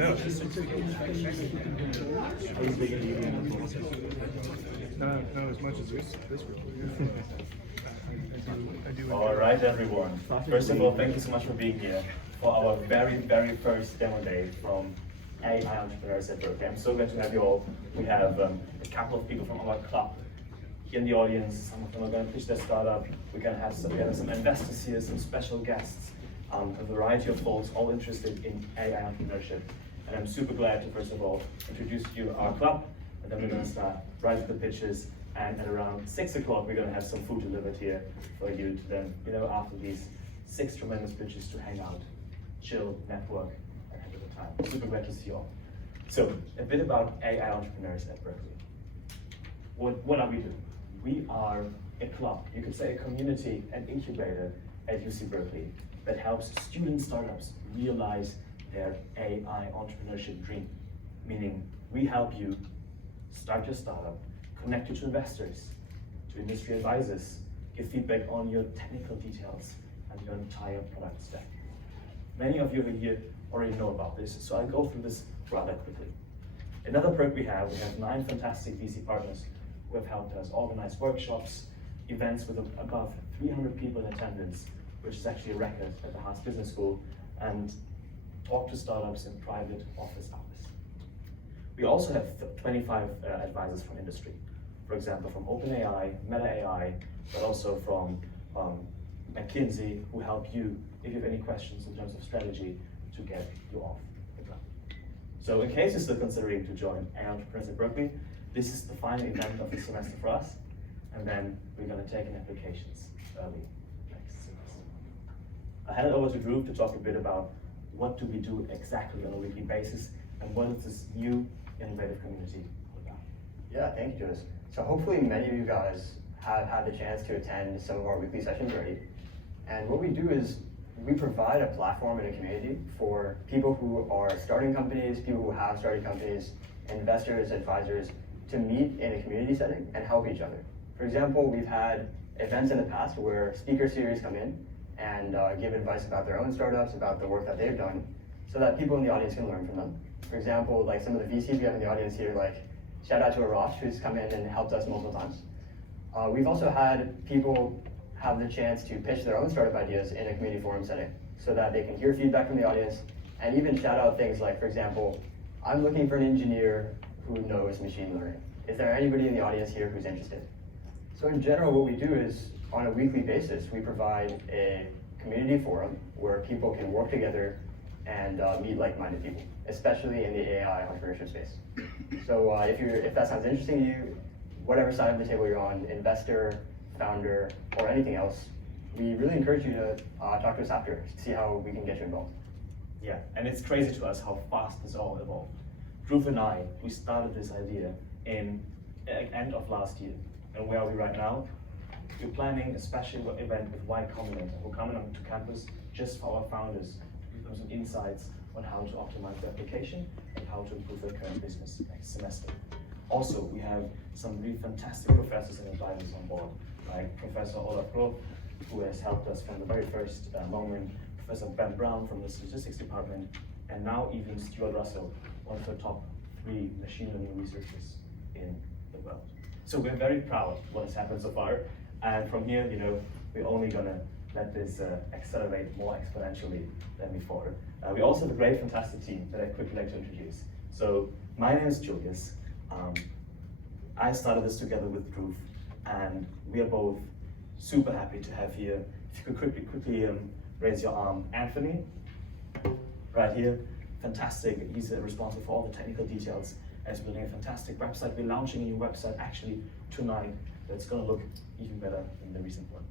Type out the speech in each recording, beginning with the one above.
No, not as much as this group. I do All right, everyone. First of all, thank you so much for being here for our very first demo day from AI Entrepreneurs at Berkeley. I'm so glad to have you all. We have a couple of people from our club here in the audience. Some of them are going to pitch their startup. We're going to have some investors here, some special guests, a variety of folks all interested in AI entrepreneurship. And I'm super glad to, first of all, introduce you to our club, and then we're going to start right with the pitches. And at around 6 o'clock, we're going to have some food delivered here for you to then, after these 6 tremendous pitches, to hang out, chill, network, and have a good time. Super glad to see you all. So, a bit about AI Entrepreneurs at Berkeley. What are we doing? We are a club, you could say a community and incubator at UC Berkeley that helps student startups realize their AI entrepreneurship dream. Meaning, we help you start your startup, connect you to investors, to industry advisors, give feedback on your technical details and your entire product stack. Many of you here already know about this, so I'll go through this rather quickly. Another perk we have 9 fantastic VC partners who have helped us organize workshops, events with above 300 people in attendance, which is actually a record at the Haas Business School, and talk to startups in private office hours. We also have 25 advisors from industry. For example, from OpenAI, MetaAI, but also from McKinsey, who help you if you have any questions in terms of strategy to get you off the ground. So in case you're still considering to join AI Entrepreneurs at Berkeley, this is the final event of the semester for us, and then we're going to take in applications early next semester. I'll hand it over to Drew to talk a bit about what do we do exactly on a weekly basis and what is this new innovative community all about. Yeah, thank you, Jonas. So hopefully many of you guys have had the chance to attend some of our weekly sessions already. And what we do is we provide a platform and a community for people who are starting companies, people who have started companies, investors, advisors, to meet in a community setting and help each other. For example, we've had events in the past where speaker series come in and give advice about their own startups, about the work that they've done, so that people in the audience can learn from them. For example, like some of the VCs we have in the audience here, like shout out to Arash, who's come in and helped us multiple times. We've also had people have the chance to pitch their own startup ideas in a community forum setting so that they can hear feedback from the audience and even shout out things like, for example, I'm looking for an engineer who knows machine learning. Is there anybody in the audience here who's interested? So in general, what we do is on a weekly basis, we provide a community forum where people can work together and meet like-minded people, especially in the AI entrepreneurship space. So if that sounds interesting to you, whatever side of the table you're on, investor, founder, or anything else, we really encourage you to talk to us after to see how we can get you involved. Yeah, and it's crazy to us how fast this all evolved. Dhruv and I, we started this idea in end of last year. And where are we right now? We're planning a special event with Y Combinator. We're coming on to campus just for our founders, give them some insights on how to optimize their application and how to improve their current business next semester. Also, we have some really fantastic professors and advisors on board, like Professor Olaf Groth, who has helped us from the very first moment, Professor Ben Brown from the statistics department, and now even Stuart Russell, one of the top 3 machine learning researchers in the world. So we're very proud of what has happened so far, and from here, we're only gonna let this accelerate more exponentially than before. We also have a great, fantastic team that I'd quickly like to introduce. So my name is Julius. I started this together with Dhruv, and we are both super happy to have here. If you could quickly raise your arm, Anthony, right here. Fantastic. He's responsible for all the technical details. As building a fantastic website. We're launching a new website actually tonight that's going to look even better than the recent one.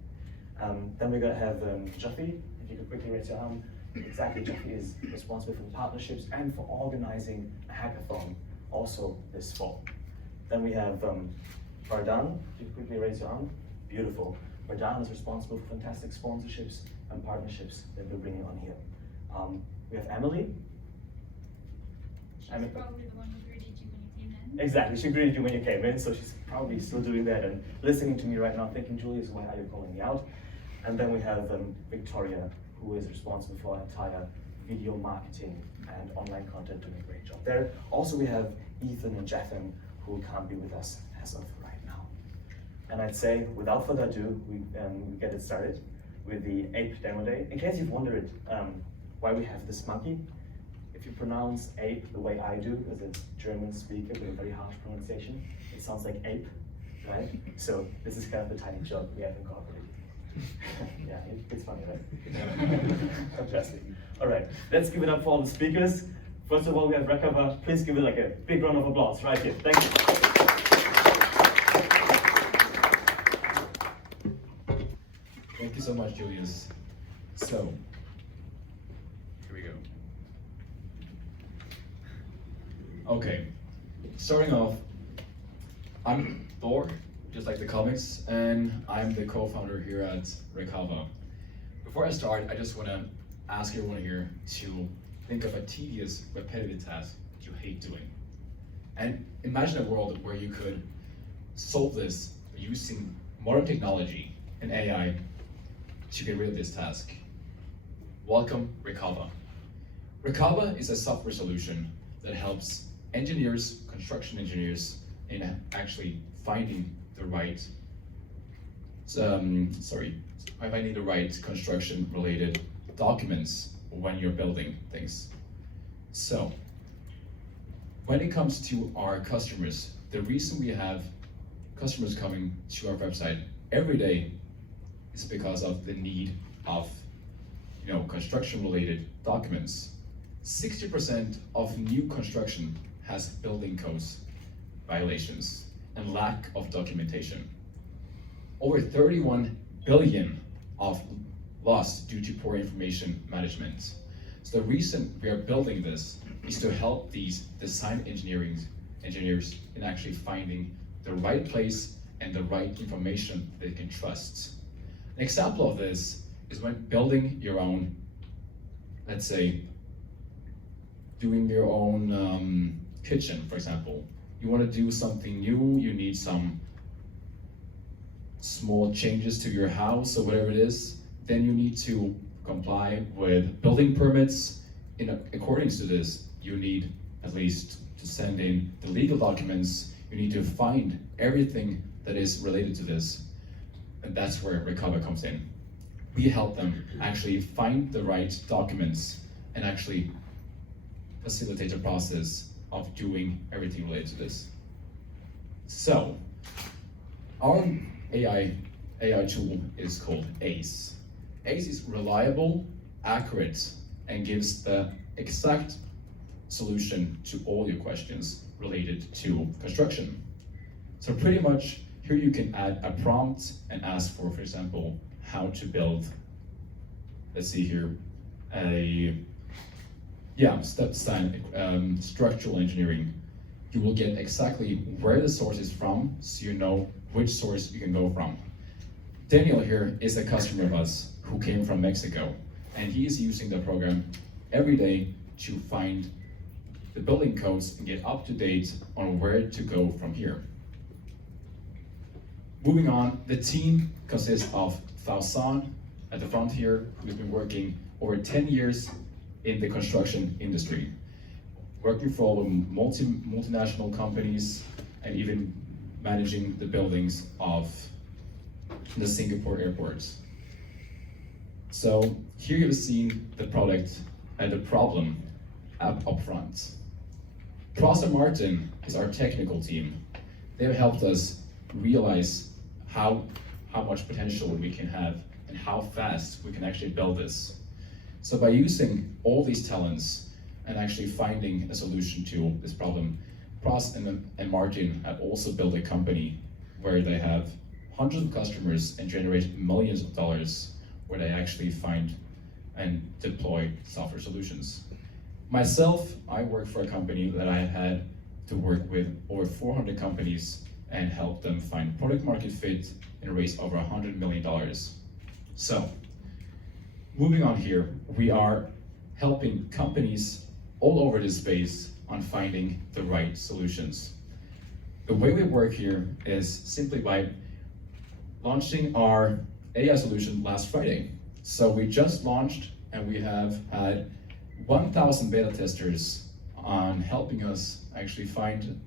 Then we're going to have Jaffi, if you could quickly raise your arm. Exactly, Jaffi is responsible for partnerships and for organizing a hackathon also this fall. Then we have Vardhan, if you could quickly raise your arm. Beautiful. Vardhan is responsible for fantastic sponsorships and partnerships that we're bringing on here. We have Emily. She's probably the one who greeted you when you came in. Exactly, she greeted you when you came in, so she's probably still doing that and listening to me right now, thinking, Julius, why are you calling me out? And then we have Victoria, who is responsible for our entire video marketing and online content doing a great job there. Also, we have Ethan and Jethan who can't be with us as of right now. And I'd say, without further ado, we get it started with the ape demo day. In case you've wondered why we have this monkey, if you pronounce ape the way I do, as a German speaker with a very harsh pronunciation, it sounds like ape, right? So this is kind of the tiny joke we have incorporated. Yeah, it's funny, right? Fantastic. All right, let's give it up for all the speakers. First of all, we have Rekava. Please give it like a big round of applause right here. Thank you. Thank you so much, Julius. So, here we go. Okay, starting off, I'm Thor, just like the comics, and I'm the co-founder here at Rekava. Before I start, I just want to ask everyone here to think of a tedious, repetitive task that you hate doing. And imagine a world where you could solve this using modern technology and AI to get rid of this task. Welcome, Rekava. Rekava is a software solution that helps engineers, construction engineers, in actually finding the right, finding the right construction-related documents when you're building things. So, when it comes to our customers, the reason we have customers coming to our website every day is because of the need of, construction-related documents. 60% of new construction has building codes violations and lack of documentation. Over 31 billion of loss due to poor information management. So the reason we are building this is to help these design engineers in actually finding the right place and the right information they can trust. An example of this is when building your own, let's say, doing your own kitchen, for example. You want to do something new, you need some small changes to your house or whatever it is, then you need to comply with building permits. In accordance to this, you need at least to send in the legal documents. You need to find everything that is related to this. And that's where Rekava comes in. We help them actually find the right documents and actually facilitate the process of doing everything related to this. So, our AI tool is called ACE. ACE is reliable, accurate, and gives the exact solution to all your questions related to construction. So pretty much, here you can add a prompt and ask for example, how to build, let's see here, step design, structural engineering. You will get exactly where the source is from, so you know which source you can go from. Daniel here is a customer of us who came from Mexico, and he is using the program every day to find the building codes and get up to date on where to go from here. Moving on, the team consists of Fausan at the front here, who's been working over 10 years in the construction industry, working for all the multinational companies and even managing the buildings of the Singapore airports. So here you've seen the product and the problem up front. Prost and Martin is our technical team. They've helped us realize how much potential we can have and how fast we can actually build this. So by using all these talents and actually finding a solution to this problem, Prost and Martin have also built a company where they have hundreds of customers and generate millions of dollars where they actually find and deploy software solutions. Myself, I work for a company that I had to work with over 400 companies and help them find product market fit and raise over $100 million. So, moving on here, we are helping companies all over this space on finding the right solutions. The way we work here is simply by launching our AI solution last Friday. So we just launched and we have had 1,000 beta testers on helping us actually find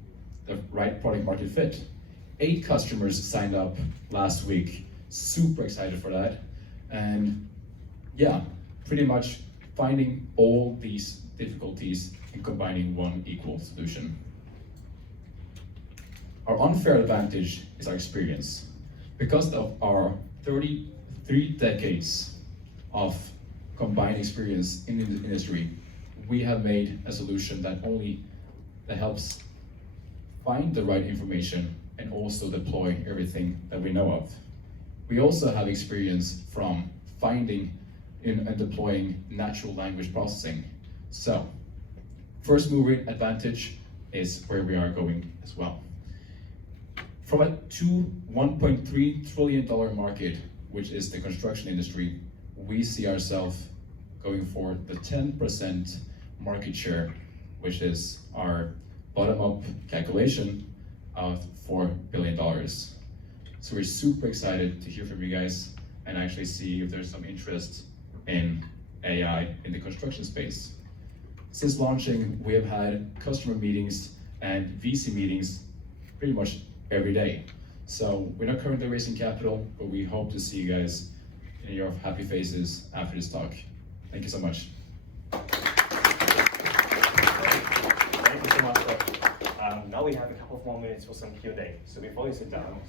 the right product market fit. 8 customers signed up last week. Super excited for that. And yeah, pretty much finding all these difficulties and combining one equal solution. Our unfair advantage is our experience. Because of our 33 decades of combined experience in the industry, we have made a solution that helps find the right information and also deploy everything that we know of. We also have experience from finding and deploying natural language processing. So, first mover advantage is where we are going as well. From a $1.3 trillion market, which is the construction industry, we see ourselves going for the 10% market share, which is our bottom-up calculation of $4 billion. So we're super excited to hear from you guys and actually see if there's some interest in AI in the construction space. Since launching, we have had customer meetings and VC meetings pretty much every day. So we're not currently raising capital, but we hope to see you guys in your happy faces after this talk. Thank you so much. Thank you so much. Now we have a couple of more minutes for some Q&A. So before you sit down,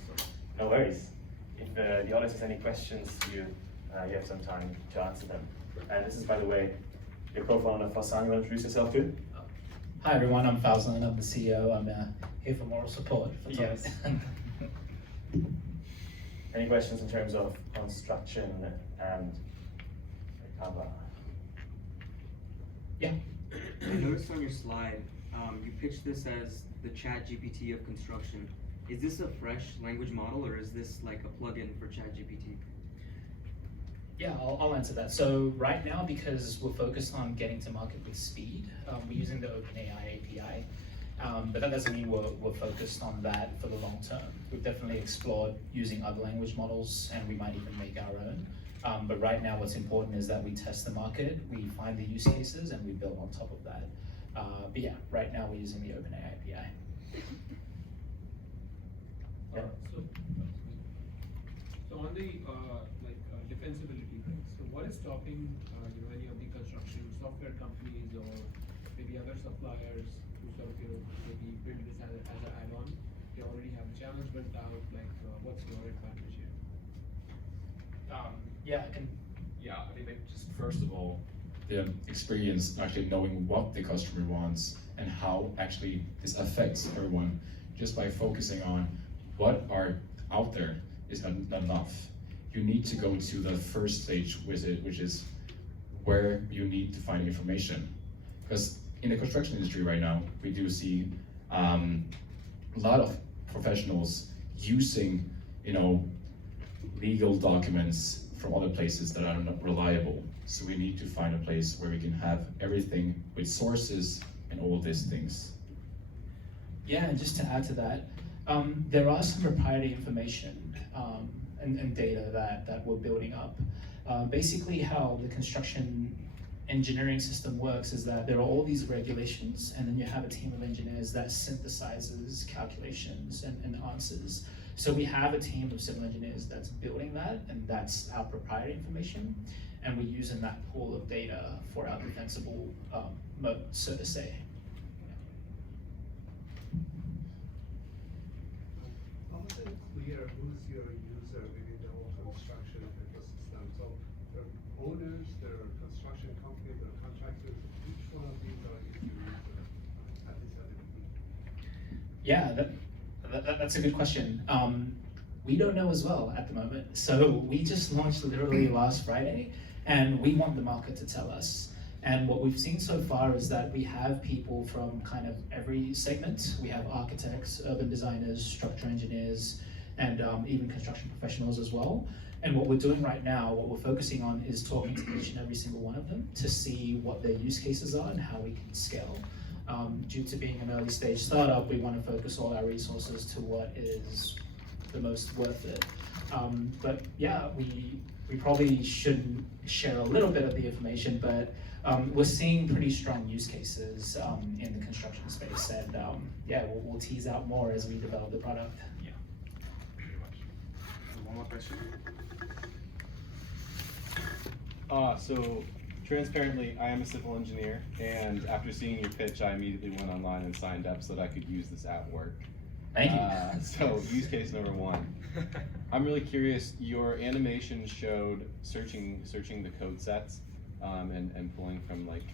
no worries. If the audience has any questions, you have some time to answer them. And this is, by the way, your co-founder Farzan. You want to introduce yourself too? Hi everyone, I'm Farzan, I'm the CEO. I'm here for moral support. Yes. Any questions in terms of construction and Canva? Yeah. I noticed on your slide, you pitched this as the ChatGPT of construction. Is this a fresh language model or is this like a plugin for ChatGPT? Yeah, I'll answer that. So right now, because we're focused on getting to market with speed, we're using the OpenAI API. But that doesn't mean we're focused on that for the long term. We've definitely explored using other language models and we might even make our own. But right now what's important is that we test the market, we find the use cases and we build on top of that. But yeah, right now we're using the OpenAI API. So on the defensibility, right? So what is stopping any of the construction software companies or maybe other suppliers who sort of maybe build this as an add-on? They already have a challenge built out. What's your advantage here? Yeah, I can. Yeah, I think just first of all, the experience actually knowing what the customer wants and how actually this affects everyone, just by focusing on what are out there is not enough. You need to go to the first stage with it, which is where you need to find information. Because in the construction industry right now, we do see a lot of professionals using, legal documents from other places that are not reliable. So we need to find a place where we can have everything with sources and all these things. Yeah, and just to add to that, there are some proprietary information and data that we're building up. Basically how the construction engineering system works is that there are all these regulations and then you have a team of engineers that synthesizes calculations and answers. So we have a team of civil engineers that's building that, and that's our proprietary information, and we're using that pool of data for our defensible mode, so to say. How is it clear who's your user within the whole construction ecosystem? So there are owners, there are construction companies, there are contractors. Which one of these are your user at this at the beginning? Yeah, that's a good question. We don't know as well at the moment. So we just launched literally last Friday, and we want the market to tell us. And what we've seen so far is that we have people from kind of every segment. We have architects, urban designers, structural engineers, and even construction professionals as well. And what we're doing right now, what we're focusing on is talking to each and every single one of them to see what their use cases are and how we can scale. Due to being an early stage startup, we want to focus all our resources to what is the most worth it. But yeah, we we probably shouldn't share a little bit of the information, but we're seeing pretty strong use cases in the construction space, and yeah, we'll tease out more as we develop the product. Yeah. One more question. So transparently, I am a civil engineer, and after seeing your pitch, I immediately went online and signed up so that I could use this at work. Thank you. So use case number one. I'm really curious, your animation showed searching the code sets and pulling from like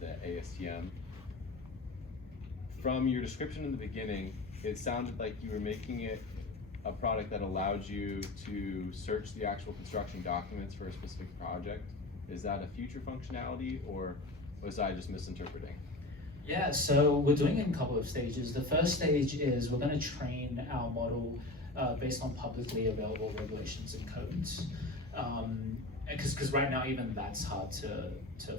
the ASTM. From your description in the beginning, it sounded like you were making it a product that allowed you to search the actual construction documents for a specific project. Is that a future functionality, or was I just misinterpreting? Yeah, so we're doing it in a couple of stages. The first stage is we're going to train our model based on publicly available regulations and codes. Because right now even that's hard to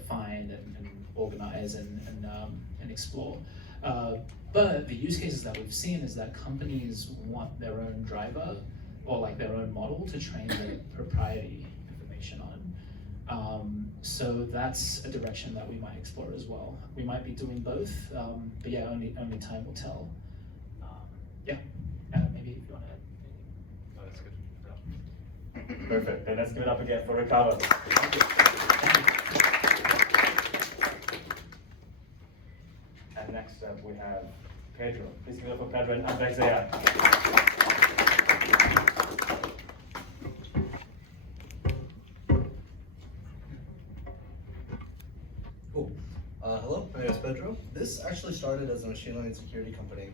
find and organize and explore. But the use cases that we've seen is that companies want their own driver or like their own model to train their proprietary information on. So that's a direction that we might explore as well. We might be doing both, but yeah, only time will tell. Yeah, maybe if you want to add anything. No, that's good. Perfect. Then let's give it up again for Ricardo. And next up we have Pedro. Please give it up for Pedro and Isaiah. Cool. Hello, my name is Pedro. This actually started as a machine learning security company.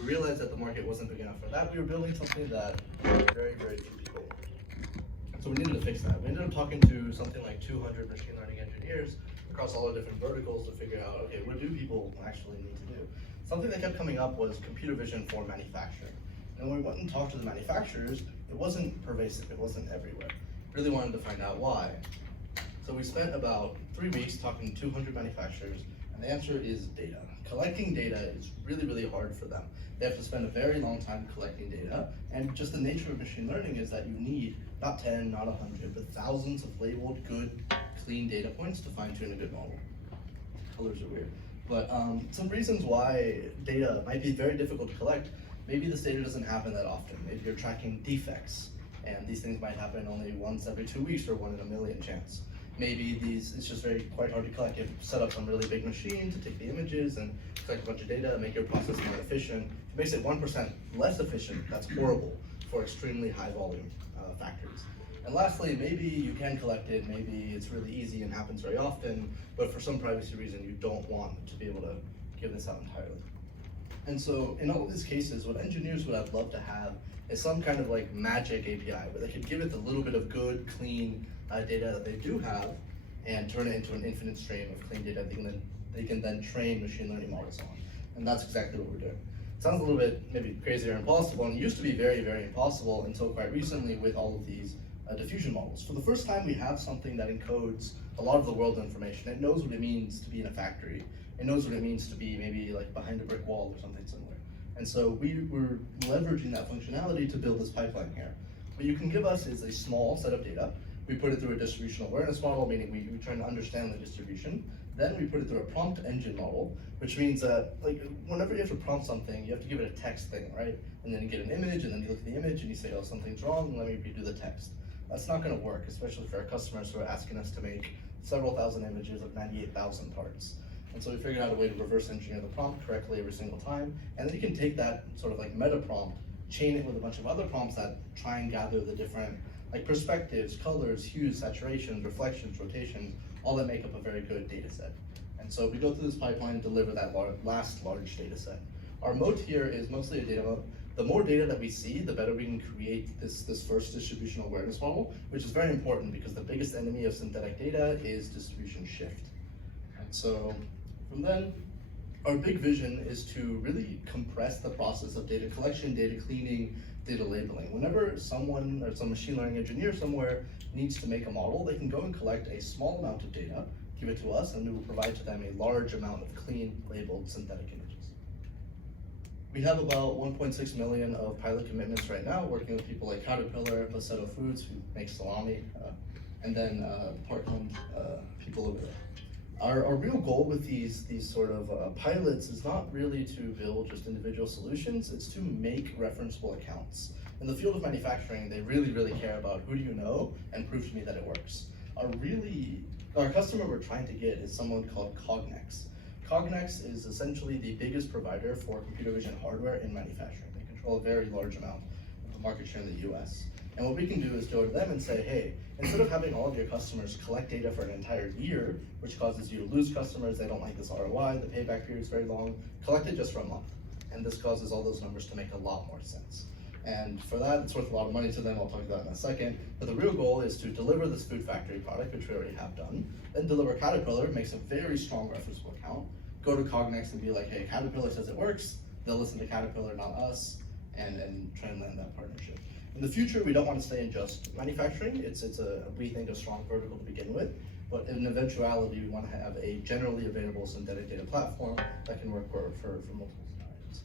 We realized that the market wasn't big enough for that. We were building something that very, very few people. So we needed to fix that. We ended up talking to something like 200 machine learning engineers across all the different verticals to figure out, okay, what do people actually need to do? Something that kept coming up was computer vision for manufacturing. And when we went and talked to the manufacturers, it wasn't pervasive, it wasn't everywhere. Really wanted to find out why. So we spent about 3 weeks talking to 200 manufacturers, and the answer is data. Collecting data is really, really hard for them. They have to spend a very long time collecting data, and just the nature of machine learning is that you need not 10, not 100, but thousands of labeled, good, clean data points to fine-tune a good model. Colors are weird. But some reasons why data might be very difficult to collect. Maybe this data doesn't happen that often. Maybe you're tracking defects, and these things might happen only once every 2 weeks or 1 in a million chance. Maybe it's just quite hard to collect. You have to set up some really big machine to take the images and collect a bunch of data and make your process more efficient. If it makes it 1% less efficient, that's horrible for extremely high volume factories. And lastly, maybe you can collect it, maybe it's really easy and happens very often, but for some privacy reason, you don't want to be able to give this out entirely. And so in all of these cases, what engineers would have loved to have is some kind of like magic API where they could give it the little bit of good, clean data that they do have and turn it into an infinite stream of clean data they can then train machine learning models on. And that's exactly what we're doing. It sounds a little bit maybe crazy or impossible, and it used to be very, very impossible until quite recently with all of these diffusion models. For the first time, we have something that encodes a lot of the world information. It knows what it means to be in a factory. It knows what it means to be maybe like behind a brick wall or something similar. And so we were leveraging that functionality to build this pipeline here. What you can give us is a small set of data. We put it through a distributional awareness model, meaning we try to understand the distribution. Then we put it through a prompt engine model, which means that like whenever you have to prompt something, you have to give it a text thing, right? And then you get an image, and then you look at the image and you say, oh, something's wrong, let me redo the text. That's not going to work, especially for our customers who are asking us to make several thousand images of 98,000 parts. And so we figured out a way to reverse engineer the prompt correctly every single time, and then you can take that sort of like meta prompt, chain it with a bunch of other prompts that try and gather the different like perspectives, colors, hues, saturations, reflections, rotations, all that make up a very good data set. And so we go through this pipeline and deliver that last large data set. Our moat here is mostly a data moat. The more data that we see, the better we can create this first distributional awareness model, which is very important because the biggest enemy of synthetic data is distribution shift. And so from then, our big vision is to really compress the process of data collection, data cleaning, data labeling. Whenever someone or some machine learning engineer somewhere needs to make a model, they can go and collect a small amount of data, give it to us, and we will provide to them a large amount of clean, labeled synthetic images. We have about 1.6 million of pilot commitments right now, working with people like Caterpillar, Placeto Foods, who makes salami, and then Parkland people over there. Our real goal with these sort of pilots is not really to build just individual solutions, it's to make referenceable accounts. In the field of manufacturing, they really care about who do you know and prove to me that it works. Our customer we're trying to get is someone called Cognex. Cognex is essentially the biggest provider for computer vision hardware in manufacturing. They control a very large amount of the market share in the US. And what we can do is go to them and say, hey, instead of having all of your customers collect data for an entire year, which causes you to lose customers, they don't like this ROI, the payback period is very long, collect it just for a month. And this causes all those numbers to make a lot more sense. And for that, it's worth a lot of money to them, I'll talk about that in a second. But the real goal is to deliver this food factory product, which we already have done, then deliver Caterpillar, makes a very strong referenceable account, go to Cognex and be like, hey, Caterpillar says it works, they'll listen to Caterpillar, not us, and try and land that partnership. In the future, we don't want to stay in just manufacturing. It's we think, a strong vertical to begin with, but in eventuality, we want to have a generally available synthetic data platform that can work for multiple scenarios.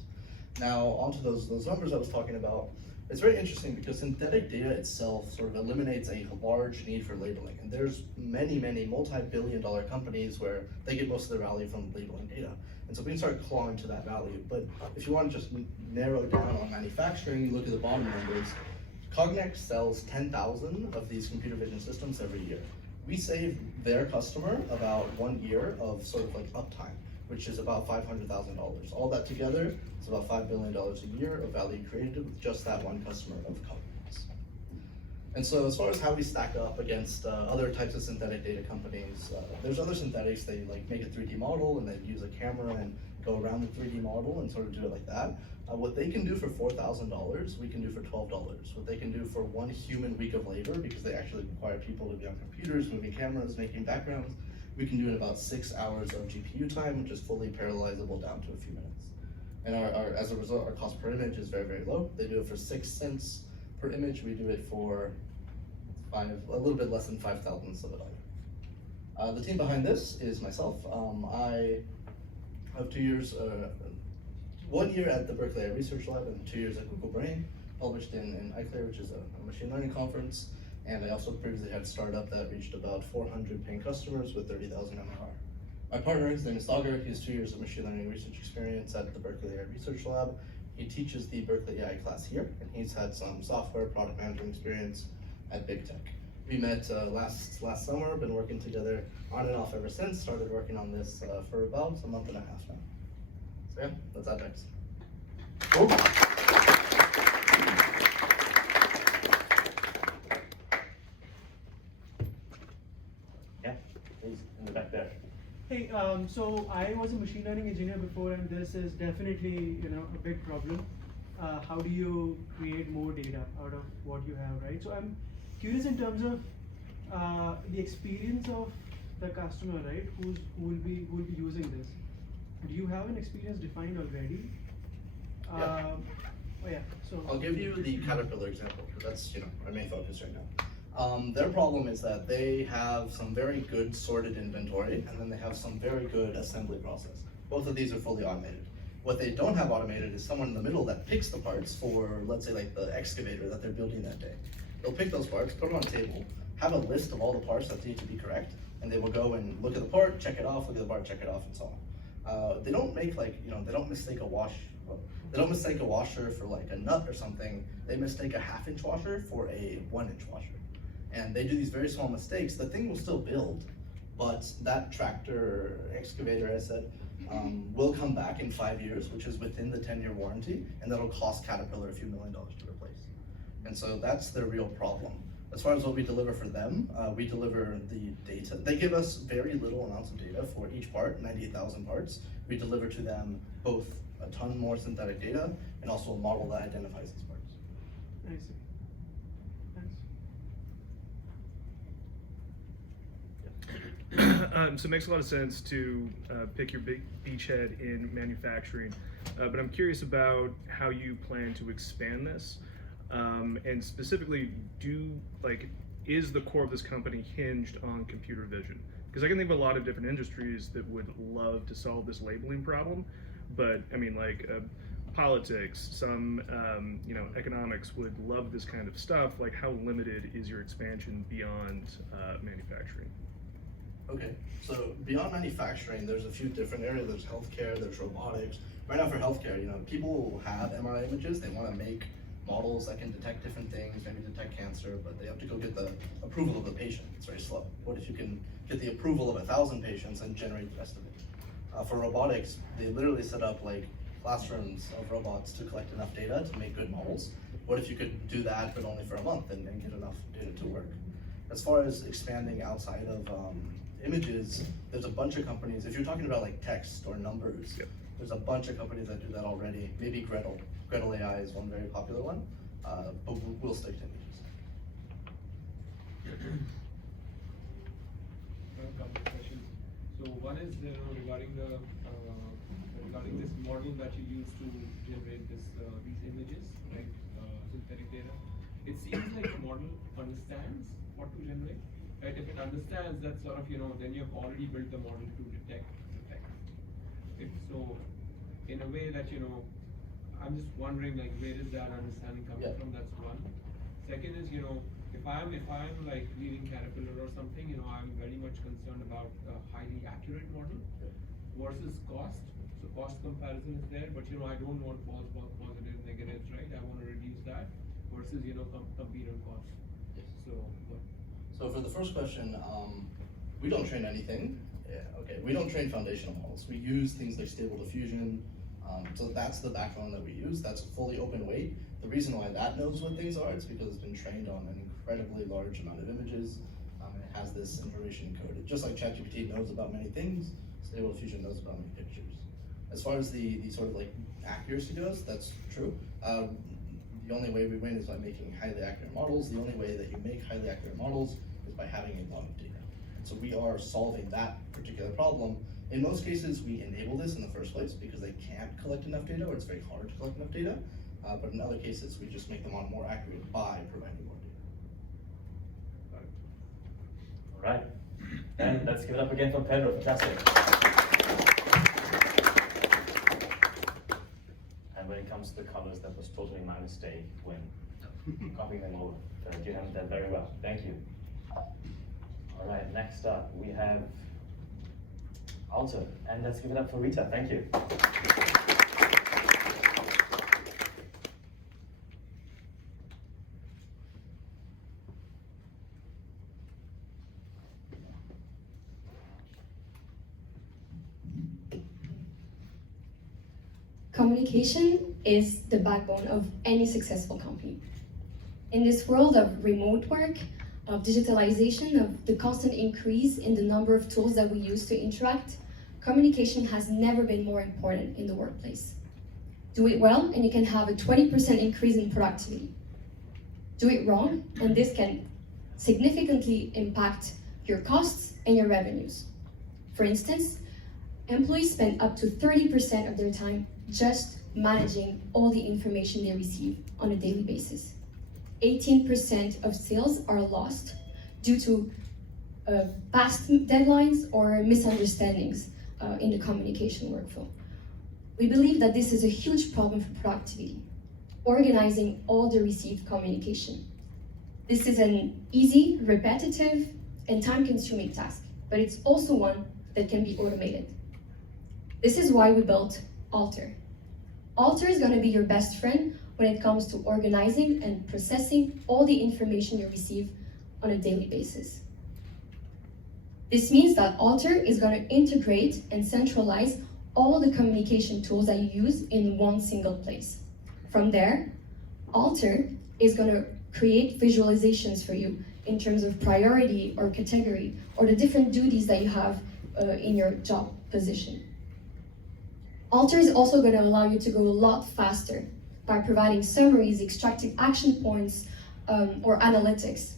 Now, onto those numbers I was talking about. It's very interesting because synthetic data itself sort of eliminates a large need for labeling. And there's many multi-billion-dollar companies where they get most of their value from labeling data. And so we can start clawing to that value. But if you want to just narrow down on manufacturing, you look at the bottom numbers. Cognex sells 10,000 of these computer vision systems every year. We save their customer about 1 year of sort of like uptime, which is about $500,000. All that together is about $5 billion a year of value created with just that one customer of Cognex. And so as far as how we stack up against other types of synthetic data companies, there's other synthetics, they like make a 3D model and then use a camera and go around the 3D model and sort of do it like that. What they can do for $4,000, we can do for $12. What they can do for 1 human week of labor, because they actually require people to be on computers, moving cameras, making backgrounds, we can do in about 6 hours of GPU time, which is fully parallelizable down to a few minutes. And as a result, our cost per image is very low. They do it for 6 cents per image. We do it for a little bit less than 5 thousandths of a dollar. The team behind this is myself. I have 2 years, 1 year at the Berkeley AI Research Lab and 2 years at Google Brain, published in iClear, which is a machine learning conference. And I also previously had a startup that reached about 400 paying customers with 30,000 MRR. My partner, his name is Sagar. He has 2 years of machine learning research experience at the Berkeley AI Research Lab. He teaches the Berkeley AI class here, and he's had some software product management experience at big tech. We met last summer, been working together on and off ever since, started working on this for about a month and a half now. So yeah, that's AdX. Cool. Yeah, please, in the back there. Hey, so I was a machine learning engineer before, and this is definitely, a big problem. How do you create more data out of what you have, right? So I'm curious in terms of the experience of the customer, right? Who will be using this? Do you have an experience defined already? Yeah. Oh yeah. So I'll give you the Caterpillar example, because that's our main focus right now. Their problem is that they have some very good sorted inventory, and then they have some very good assembly process. Both of these are fully automated. What they don't have automated is someone in the middle that picks the parts for, let's say, like the excavator that they're building that day. They'll pick those parts, put them on a table, have a list of all the parts that need to be correct, and they will go and look at the part, check it off, look at the part, check it off, and so on. They don't make they don't mistake a they don't mistake a washer for like a nut or something. They mistake a 1/2-inch washer for a 1-inch washer. And they do these very small mistakes. The thing will still build, but that tractor, excavator, I said, will come back in 5 years, which is within the 10-year warranty, and that'll cost Caterpillar a few $1 million to replace. And so that's their real problem. As far as what we deliver for them, we deliver the data. They give us very little amounts of data for each part, 98,000 parts. We deliver to them both a ton more synthetic data and also a model that identifies these parts. I see. Thanks. So it makes a lot of sense to pick your big beachhead in manufacturing, but I'm curious about how you plan to expand this, and specifically, is the core of this company hinged on computer vision? Because I can think of a lot of different industries that would love to solve this labeling problem, but I mean, politics, some economics would love this kind of stuff. Like, how limited is your expansion beyond manufacturing? Okay, so beyond manufacturing, there's a few different areas. There's healthcare, there's robotics. Right now for healthcare, people have MRI images. They want to make models that can detect different things, maybe detect cancer, but they have to go get the approval of the patient. It's very slow. What if you can get the approval of 1,000 patients and generate the rest of it? For robotics, they literally set up like classrooms of robots to collect enough data to make good models. What if you could do that, but only for a month and get enough data to work? As far as expanding outside of images, there's a bunch of companies. If you're talking about like text or numbers, Yep. there's a bunch of companies that do that already. Maybe Gretel AI is one very popular one, but we'll stick to images. A couple of questions. So one is regarding the regarding this model that you use to generate these images, right? Synthetic data. It seems like the model understands what to generate, right? If it understands that sort of then you have already built the model to detect the text. If so, in a way that I'm just wondering like where is that understanding coming Yeah. from? That's one. Second is if I'm like leading Caterpillar or something, I'm very much concerned about a highly accurate model versus cost. So cost comparison is there, but I don't want false positives, negatives, right? I want to reduce that versus compete on cost. Yes. So what? So for the first question, we don't train anything. Yeah, okay. We don't train foundational models. We use things like Stable Diffusion. So that's the backbone that we use. That's fully open weight. The reason why that knows what things are is because it's been trained on an incredibly large amount of images. It has this information encoded. Just like ChatGPT knows about many things, Stable Diffusion knows about many pictures. As far as the sort of like accuracy goes, that's true. The only way we win is by making highly accurate models. The only way that you make highly accurate models is by having a lot of data. And so we are solving that particular problem. In most cases, we enable this in the first place because they can't collect enough data, or it's very hard to collect enough data. But in other cases, we just make the model more accurate by providing more data. All right. And let's give it up again for Pedro. Fantastic. And when it comes to the colors, that was totally my mistake when copying them over. You handled that very well. Thank you. All right, next up we have Alter, and let's give it up for Rita. Thank you. Communication is the backbone of any successful company. In this world of remote work, of digitalization, of the constant increase in the number of tools that we use to interact, communication has never been more important in the workplace. Do it well and you can have a 20% increase in productivity. Do it wrong and this can significantly impact your costs and your revenues. For instance, employees spend up to 30% of their time just managing all the information they receive on a daily basis. 18% of sales are lost due to past deadlines or misunderstandings in the communication workflow. We believe that this is a huge problem for productivity, organizing all the received communication. This is an easy, repetitive, and time-consuming task, but it's also one that can be automated. This is why we built Alter. Alter is going to be your best friend when it comes to organizing and processing all the information you receive on a daily basis. This means that Alter is going to integrate and centralize all the communication tools that you use in one single place. From there, Alter is going to create visualizations for you in terms of priority or category or the different duties that you have in your job position. Alter is also going to allow you to go a lot faster by providing summaries, extracting action points, or analytics.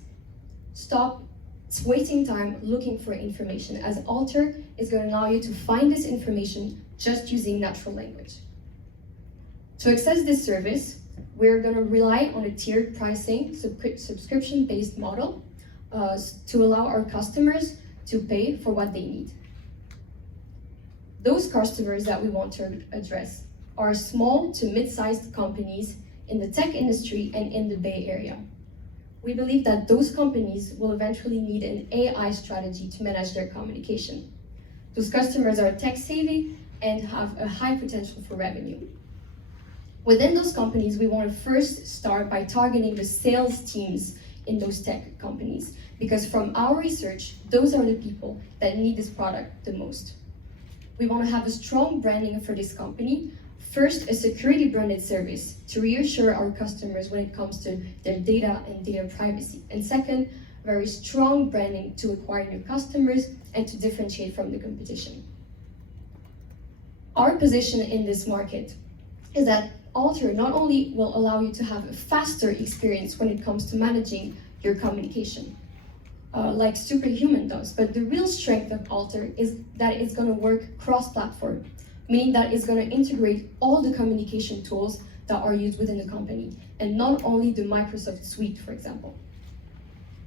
Stop wasting time looking for information, as Alter is going to allow you to find this information just using natural language. To access this service, we're going to rely on a tiered pricing, subscription-based model to allow our customers to pay for what they need. Those customers that we want to address are small to mid-sized companies in the tech industry and in the Bay Area. We believe that those companies will eventually need an AI strategy to manage their communication. Those customers are tech-savvy and have a high potential for revenue. Within those companies, we want to first start by targeting the sales teams in those tech companies, because from our research, those are the people that need this product the most. We want to have a strong branding for this company. First, a security branded service to reassure our customers when it comes to their data and data privacy. And second, very strong branding to acquire new customers and to differentiate from the competition. Our position in this market is that Alter not only will allow you to have a faster experience when it comes to managing your communication, like Superhuman does, but the real strength of Alter is that it's going to work cross-platform, meaning that it's going to integrate all the communication tools that are used within the company, and not only the Microsoft Suite, for example.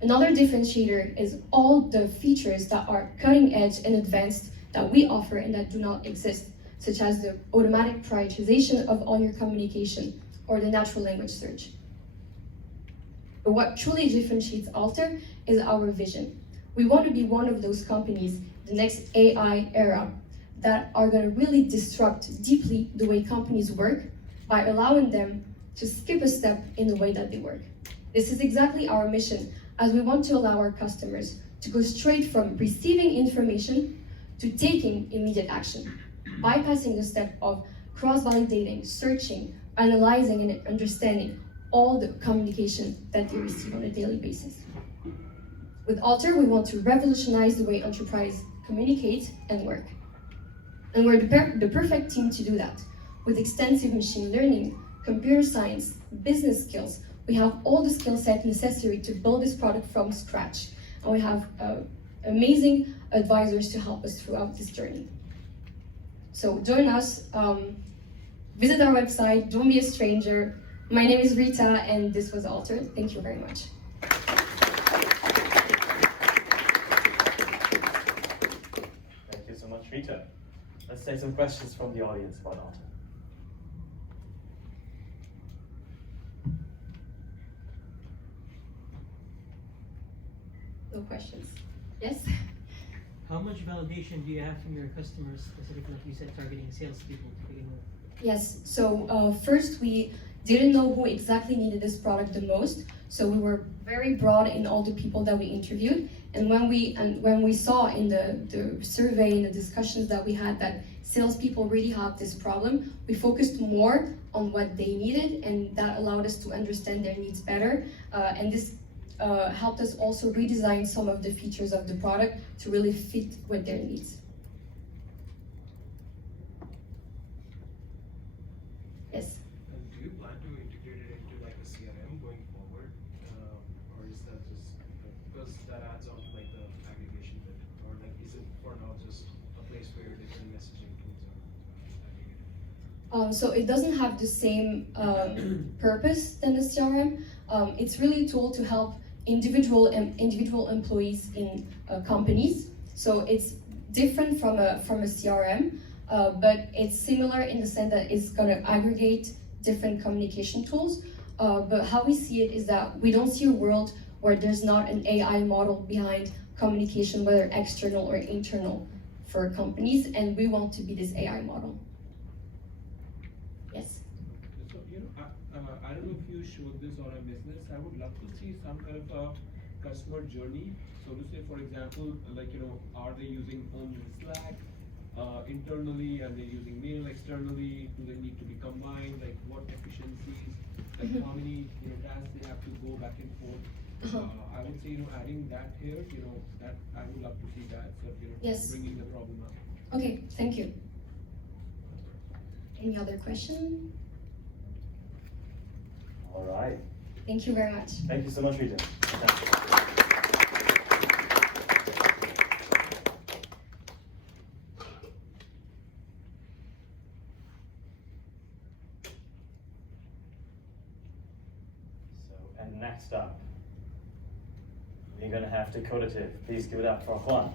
Another differentiator is all the features that are cutting edge and advanced that we offer and that do not exist, such as the automatic prioritization of all your communication or the natural language search. But what truly differentiates Alter is our vision. We want to be one of those companies, the next AI era, that are going to really disrupt deeply the way companies work by allowing them to skip a step in the way that they work. This is exactly our mission, as we want to allow our customers to go straight from receiving information to taking immediate action, bypassing the step of cross-validating, searching, analyzing, and understanding all the communication that they receive on a daily basis. With Alter, we want to revolutionize the way enterprise communicate and work. And we're the perfect team to do that. With extensive machine learning, computer science, business skills, we have all the skill set necessary to build this product from scratch. And we have amazing advisors to help us throughout this journey. So join us, visit our website, don't be a stranger. My name is Rita, and this was Alter. Thank you very much. Thank you so much, Rita. Let's take some questions from the audience about Alter. No questions. Yes? How much validation do you have from your customers, specifically, like you said, targeting salespeople to begin with? Yes, so first we didn't know who exactly needed this product the most, so we were very broad in all the people that we interviewed, and when we saw in the survey, in the discussions that we had, that salespeople really have this problem, we focused more on what they needed, and that allowed us to understand their needs better, and this helped us also redesign some of the features of the product to really fit with their needs. Yes? Do you plan to integrate it into like a CRM going forward? Or is that just, because that adds on to like the aggregation bit? Or like, is it for now just a place where different messaging tools are aggregated? So it doesn't have the same purpose than the CRM. It's really a tool to help individual employees in companies. So it's different from a CRM, but it's similar in the sense that it's going to aggregate different communication tools. But how we see it is that we don't see a world where there's not an AI model behind communication, whether external or internal, for companies, and we want to be this AI model. Yes? So, I don't know if you showed this or I missed this. I would love to see some kind of a customer journey. So to say, for example, like, are they using only Slack internally? Are they using mail externally? Do they need to be combined? Like, what efficiencies? Like, how many tasks they have to go back and forth? I would say, adding that here, that I would love to see that. So, Yes. Bringing the problem up. Okay, thank you. Any other question? All right. Thank you very much. Thank you so much, Rita. And next up, we're going to have the codative. Please give it up for Juan.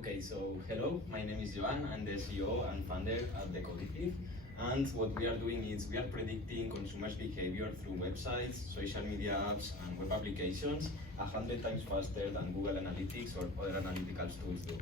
Okay, so hello, my name is Joan. I'm the CEO and founder at The Collective. And what we are doing is we are predicting consumers' behavior through websites, social media apps, and web applications 100 times faster than Google Analytics or other analytical tools do.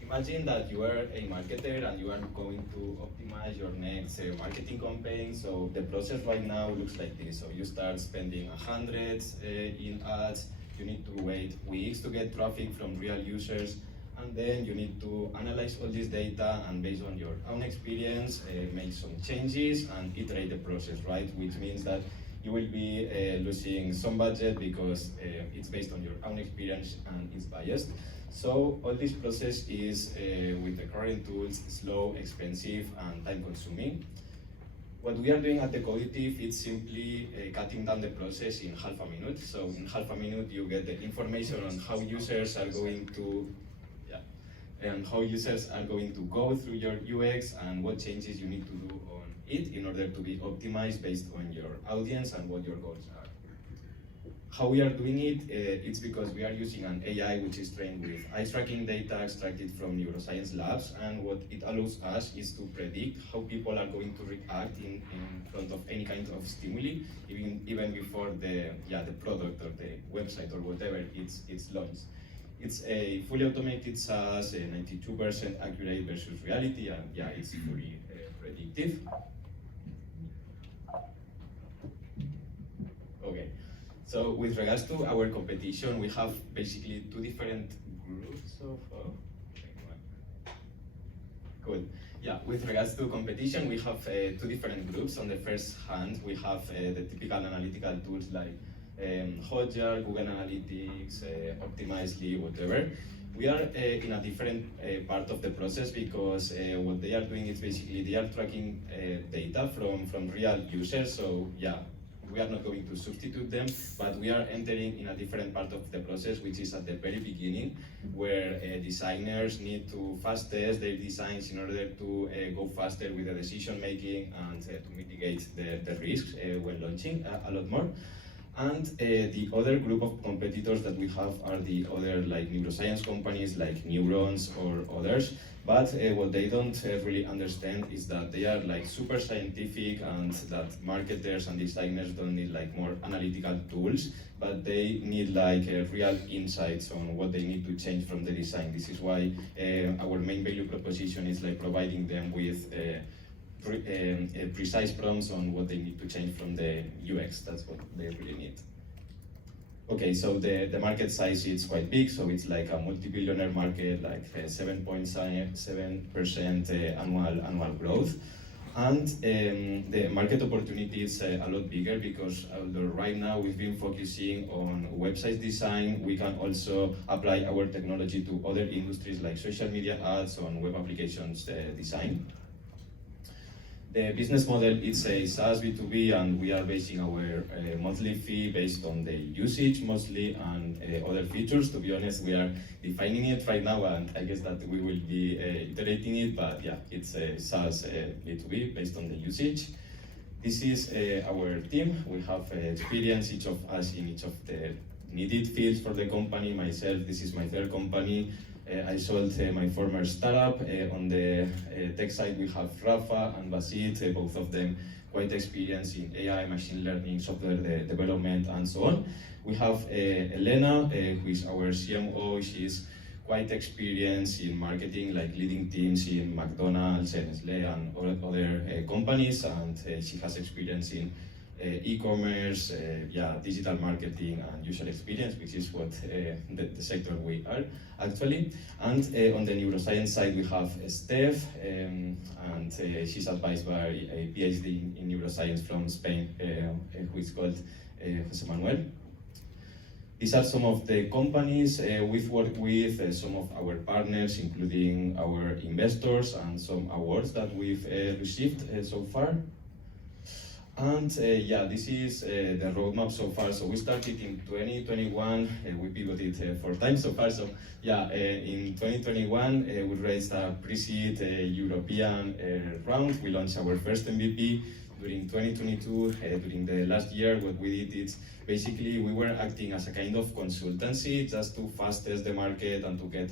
Imagine that you are a marketer and you are going to optimize your next marketing campaign. So the process right now looks like this. So you start spending hundreds in ads. You need to wait weeks to get traffic from real users. And then you need to analyze all this data and based on your own experience, make some changes and iterate the process, right? Which means that you will be losing some budget because it's based on your own experience and it's biased. So all this process is, with the current tools, slow, expensive, and time-consuming. What we are doing at The Collective is simply cutting down the process in half a minute. So in half a minute, you get the information on how users are going to, go through your UX and what changes you need to do on it in order to be optimized based on your audience and what your goals are. How we are doing it, it's because we are using an AI which is trained with eye tracking data extracted from neuroscience labs, and what it allows us is to predict how people are going to react in front of any kind of stimuli, even before the product or the website or whatever it's launched. It's a fully automated SaaS, 92% accurate versus reality, and it's fully predictive. Okay. So with regards to our competition, we have basically two different groups of, good. Yeah, with regards to competition, we have two different groups. On the first hand, we have the typical analytical tools like Hotjar, Google Analytics, Optimizely, whatever. We are in a different part of the process because what they are doing is basically they are tracking data from real users. So yeah, we are not going to substitute them, but we are entering in a different part of the process, which is at the very beginning, where designers need to fast test their designs in order to go faster with the decision making and to mitigate the risks when launching a lot more. And the other group of competitors that we have are the other like neuroscience companies like Neurons or others. But what they don't really understand is that they are like super scientific and that marketers and designers don't need like more analytical tools, but they need like real insights on what they need to change from the design. This is why our main value proposition is like providing them with precise prompts on what they need to change from the UX. That's what they really need. Okay, so the market size is quite big, so it's like a multi-billionaire market, like 7.7% annual growth. And the market opportunity is a lot bigger because although right now we've been focusing on website design, we can also apply our technology to other industries like social media ads on web applications design. The business model is a SaaS B2B, and we are basing our monthly fee based on the usage mostly and other features. To be honest, we are defining it right now, and I guess that we will be iterating it, but yeah, it's a SaaS B2B based on the usage. This is our team. We have experience, each of us in each of the needed fields for the company. Myself, this is my third company. I sold my former startup. On the tech side, we have Rafa and Basit, both of them quite experienced in AI, machine learning, software development, and so on. We have Elena, who is our CMO. She's quite experienced in marketing, like leading teams in McDonald's, Nestlé, and other companies, and she has experience in e-commerce, digital marketing and user experience, which is what the sector we are actually. And on the neuroscience side, we have Steph, and she's advised by a PhD in neuroscience from Spain, who is called Jose Manuel. These are some of the companies we've worked with, some of our partners, including our investors, and some awards that we've received so far. And this is the roadmap so far. So we started in 2021, we pivoted 4 times so far. So in 2021, we raised a pre-seed European round. We launched our first MVP. during 2022, during the last year, what we did is basically we were acting as a kind of consultancy just to fast test the market and to get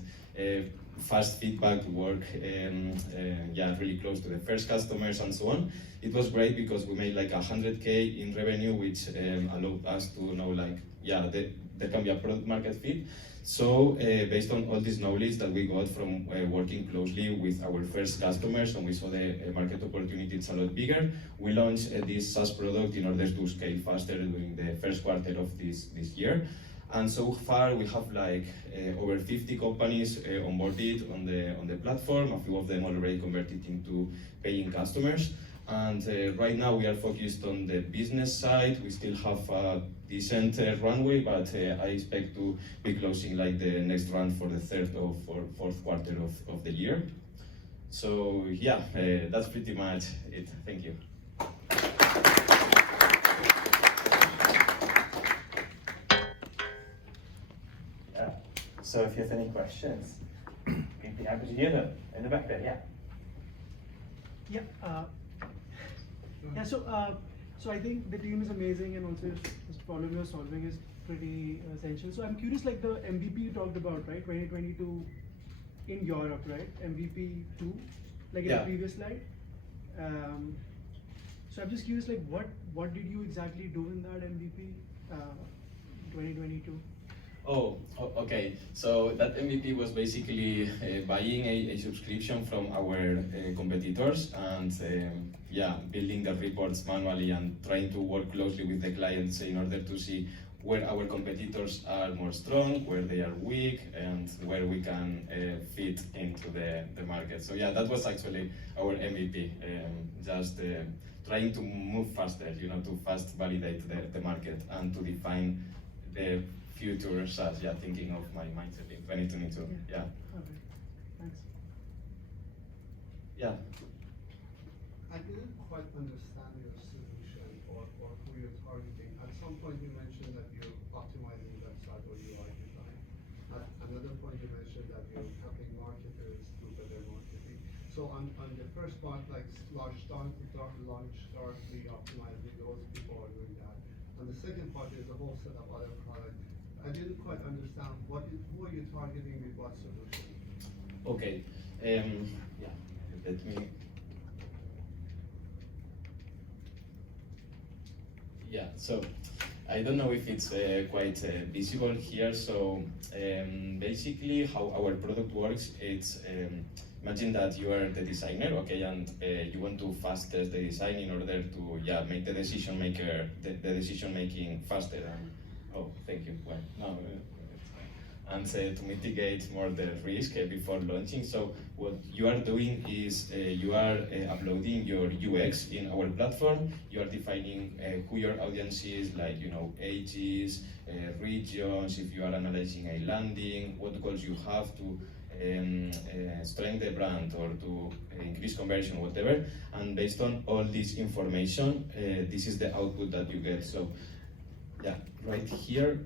fast feedback to work really close to the first customers and so on. It was great because we made like 100K in revenue, which allowed us to know like, there can be a product market fit. So based on all this knowledge that we got from working closely with our first customers, and we saw the market opportunity is a lot bigger, we launched this SaaS product in order to scale faster during the first quarter of this year. And so far we have like over 50 companies onboarded on the platform. A few of them already converted into paying customers. And right now we are focused on the business side. We still have a decent runway, but I expect to be closing like the next round for the third or fourth quarter of the year. So yeah, that's pretty much it. Thank you. Yeah. So if you have any questions, we'd be happy to hear them. In the back there, yeah. Yeah, so I think the team is amazing, and also the problem you're solving is pretty essential. So I'm curious, like the MVP you talked about, right? 2022 in Europe, right? MVP 2, like in the previous slide. So I'm just curious, like what did you exactly do in that MVP 2022? Oh, okay. So that MVP was basically buying a subscription from our competitors and building the reports manually and trying to work closely with the clients in order to see where our competitors are more strong, where they are weak, and where we can fit into the market. So yeah, that was actually our MVP, just trying to move faster, to fast validate the market and to define the future SaaS, thinking of my mindset in 2022. Yeah. Okay, thanks. Yeah. I didn't quite understand your solution or who you're targeting. At some point you mentioned that you're optimizing website or UI design. At another point you mentioned that you're helping marketers do better marketing. So on the first part, like launch start, optimizing, those people are doing that. On the second part, there's a whole set of other products. I didn't quite understand who are you targeting with what solution? Okay. Let me. Yeah. So I don't know if it's quite visible here. So basically, how our product works, it's imagine that you are the designer, okay, and you want to fast test the design in order to make the decision maker the decision making faster. Oh, thank you. Well, no, and to mitigate more the risk before launching. So what you are doing is you are uploading your UX in our platform. You are defining who your audience is, like ages, regions. If you are analyzing a landing, what goals you have to strengthen the brand or to increase conversion, whatever. And based on all this information, this is the output that you get. So. Yeah, right here,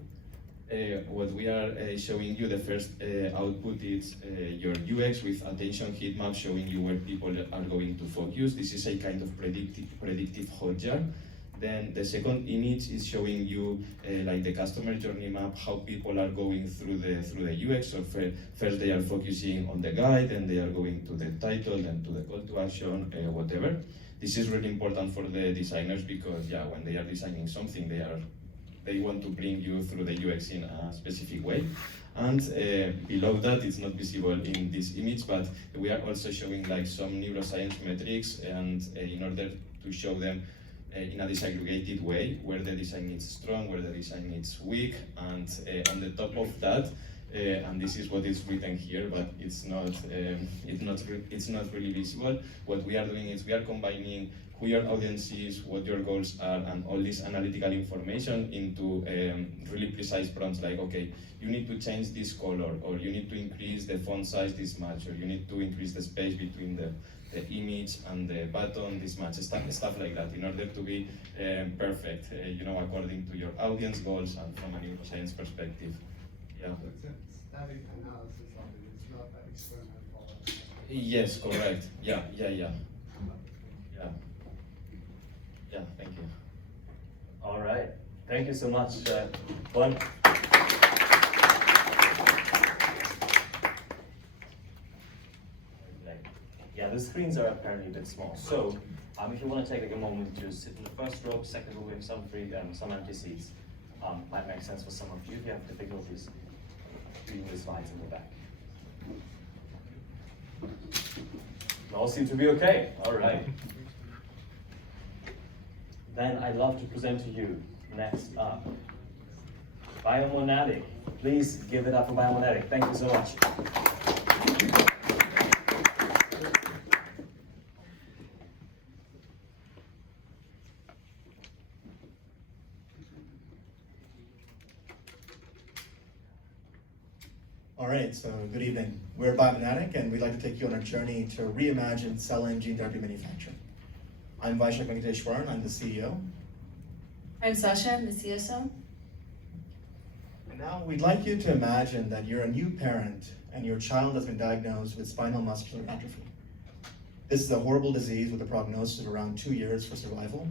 what we are showing you, the first output is your UX with attention heat map showing you where people are going to focus. This is a kind of predictive hotjar. Then the second image is showing you like the customer journey map, how people are going through the UX. So first they are focusing on the guide, and they are going to the title, then to the call to action, whatever. This is really important for the designers because when they are designing something, they want to bring you through the UX in a specific way. And below that, it's not visible in this image, but we are also showing like some neuroscience metrics, and in order to show them in a disaggregated way where the design is strong, where the design is weak, and on the top of that, and this is what is written here, but it's not really visible. What we are doing is we are combining who your audience is, what your goals are, and all this analytical information into really precise prompts like, okay, you need to change this color, or you need to increase the font size this much, or you need to increase the space between the image and the button this much, stuff like that, in order to be perfect, according to your audience goals and from a neuroscience perspective. Yeah. So it's a static analysis of it, it's not that experimental. Yes, correct. Yeah. Yeah, thank you. All right. Thank you so much. One. Yeah, the screens are apparently a bit small. So, if you want to take like a moment to sit in the first row, second row, we have some free, some empty seats. Might make sense for some of you if you have difficulties reading the slides in the back. All seem to be okay. All right. Then I'd love to present to you next up, Biomonatic. Please give it up for Biomonatic. Thank you so much. All right, so good evening. We're Biomonatic, and we'd like to take you on a journey to reimagine cell and gene therapy manufacturing. I'm Vaishak Venkateshwaran, I'm the CEO. I'm Sasha, I'm the CSO. And now we'd like you to imagine that you're a new parent and your child has been diagnosed with spinal muscular atrophy. This is a horrible disease with a prognosis of around 2 years for survival.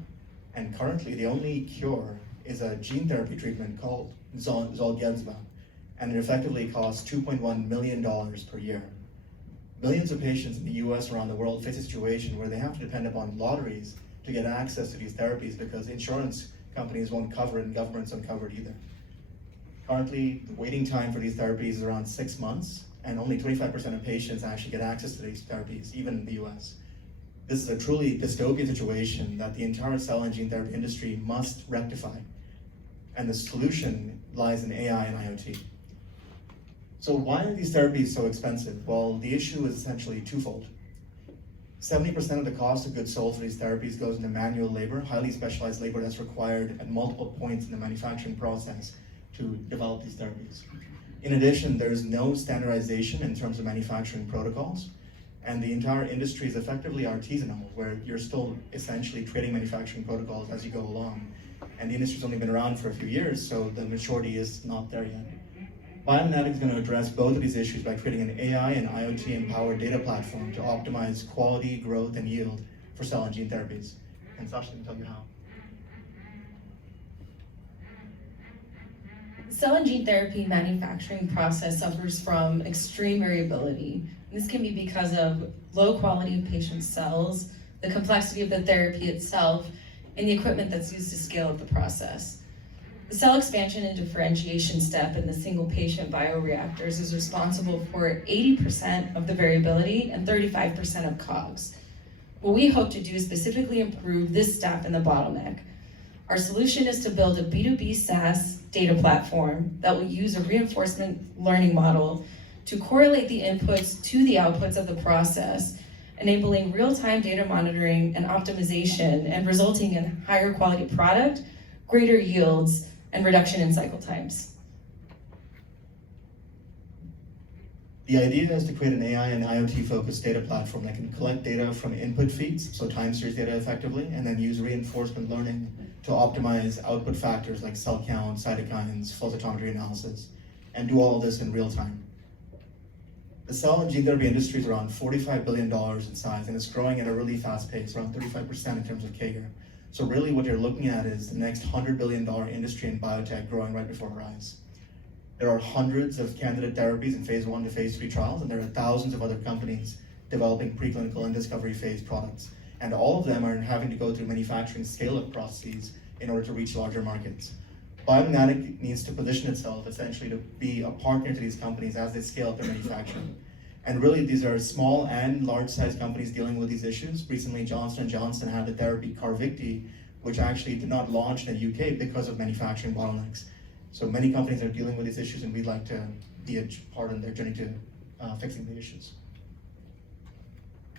And currently the only cure is a gene therapy treatment called Zolgensma. And it effectively costs $2.1 million per year. Millions of patients in the US around the world face a situation where they have to depend upon lotteries to get access to these therapies because insurance companies won't cover it and governments don't cover it either. Currently, the waiting time for these therapies is around 6 months, and only 25% of patients actually get access to these therapies, even in the US. This is a truly dystopian situation that the entire cell and gene therapy industry must rectify. And the solution lies in AI and IoT. So why are these therapies so expensive? Well, the issue is essentially twofold. 70% of the cost of goods sold for these therapies goes into manual labor, highly specialized labor that's required at multiple points in the manufacturing process to develop these therapies. In addition, there's no standardization in terms of manufacturing protocols, and the entire industry is effectively artisanal, where you're still essentially trading manufacturing protocols as you go along. And the industry's only been around for a few years, so the maturity is not there yet. Biomonatic is going to address both of these issues by creating an AI and IoT-empowered data platform to optimize quality, growth, and yield for cell and gene therapies. And Sasha can tell you how. The cell and gene therapy manufacturing process suffers from extreme variability. This can be because of low quality of patient cells, the complexity of the therapy itself, and the equipment that's used to scale up the process. The cell expansion and differentiation step in the single patient bioreactors is responsible for 80% of the variability and 35% of COGS. What we hope to do is specifically improve this step in the bottleneck. Our solution is to build a B2B SaaS data platform that will use a reinforcement learning model to correlate the inputs to the outputs of the process, enabling real-time data monitoring and optimization and resulting in higher quality product, greater yields, and reduction in cycle times. The idea is to create an AI and IoT-focused data platform that can collect data from input feeds, so time series data effectively, and then use reinforcement learning to optimize output factors like cell count, cytokines, flow cytometry analysis, and do all of this in real time. The cell and gene therapy industry is around $45 billion in size, and it's growing at a really fast pace, around 35% in terms of CAGR. So really what you're looking at is the next $100 billion industry in biotech growing right before our eyes. There are hundreds of candidate therapies in phase 1 to phase 3 trials, and there are thousands of other companies developing preclinical and discovery phase products. And all of them are having to go through manufacturing scale-up processes in order to reach larger markets. Biomonatic needs to position itself essentially to be a partner to these companies as they scale up their manufacturing. And really, these are small and large-sized companies dealing with these issues. Recently, Johnson & Johnson had the therapy Carvykti, which actually did not launch in the UK because of manufacturing bottlenecks. So many companies are dealing with these issues, and we'd like to be a part in their journey to fixing the issues.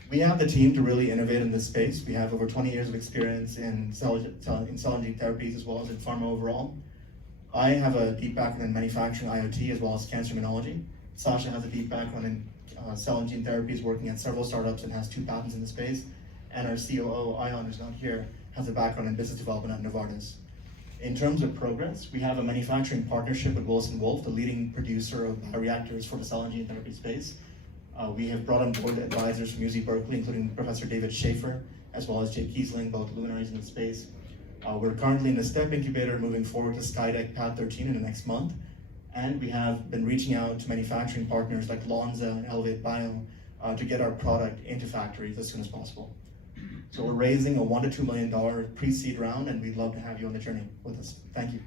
We have the team to really innovate in this space. We have over 20 years of experience in cell and gene therapies as well as in pharma overall. I have a deep background in manufacturing IoT as well as cancer immunology. Sasha has a deep background in cell and gene therapies, working at several startups and has 2 patents in the space. And our COO, Ion, who's not here, has a background in business development at Novartis. In terms of progress, we have a manufacturing partnership with Wilson Wolf, the leading producer of bioreactors for the cell and gene therapy space. We have brought on board advisors from UC Berkeley, including Professor David Schaefer, as well as Jay Kiesling, both luminaries in the space. We're currently in a STEP incubator moving forward to Skydeck Path 13 in the next month. And we have been reaching out to manufacturing partners like Lonza and Elevate Bio to get our product into factories as soon as possible. So we're raising a $1 to $2 million pre-seed round, and we'd love to have you on the journey with us. Thank you.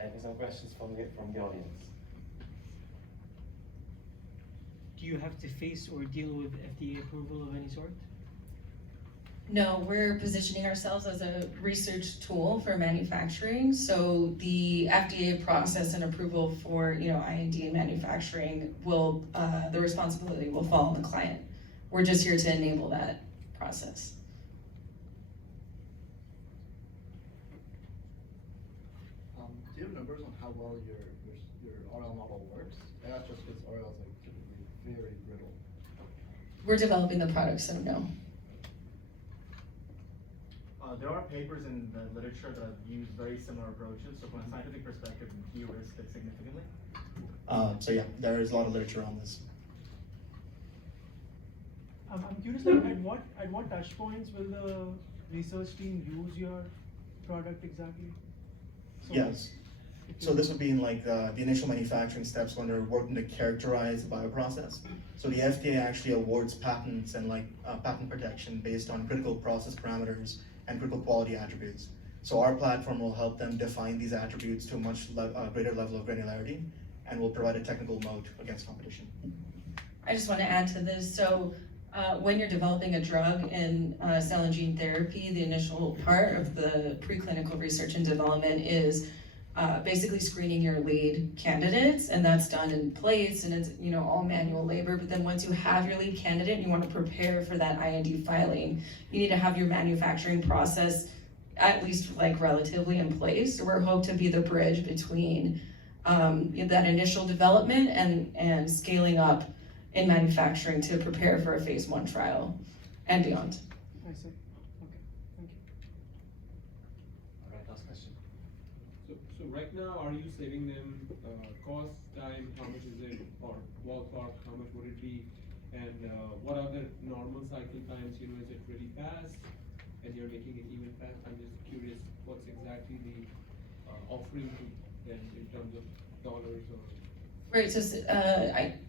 Any some questions from the audience? Do you have to face or deal with FDA approval of any sort? No, we're positioning ourselves as a research tool for manufacturing. So the FDA process and approval for IND and manufacturing will the responsibility will fall on the client. We're just here to enable that process. Do you have numbers on how well your RL model works? And that's just because RL is like typically very brittle. We're developing the product, so no. There are papers in the literature that use very similar approaches, so from a scientific perspective, you de-risk it significantly. So yeah, there is a lot of literature on this. I'm curious, like, at what touch points will the research team use your product exactly? So Yes. So this would be in like the initial manufacturing steps when they're working to characterize the bioprocess. So the FDA actually awards patents and like patent protection based on critical process parameters and critical quality attributes. So our platform will help them define these attributes to a much greater level of granularity, and will provide a technical moat against competition. I just want to add to this. So when you're developing a drug in cell and gene therapy, the initial part of the preclinical research and development is basically screening your lead candidates, and that's done in place, and it's all manual labor. But then once you have your lead candidate and you want to prepare for that IND filing, you need to have your manufacturing process at least like relatively in place. So we're hoped to be the bridge between that initial development and scaling up in manufacturing to prepare for a phase 1 trial and beyond. I see. Okay, thank you. All right, last question. So right now, are you saving them cost, time, how much is it, or ballpark, how much would it be? And what are the normal cycle times, is it really fast? And you're making it even fast? I'm just curious, what's exactly the offering to them in terms of dollars or? Right, so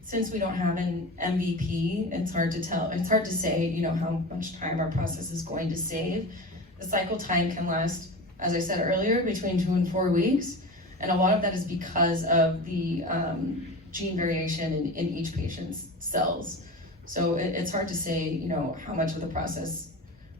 since we don't have an MVP, it's hard to tell. It's hard to say, how much time our process is going to save. The cycle time can last, as I said earlier, between 2 and 4 weeks, and a lot of that is because of the gene variation in each patient's cells. So it's hard to say, how much of the process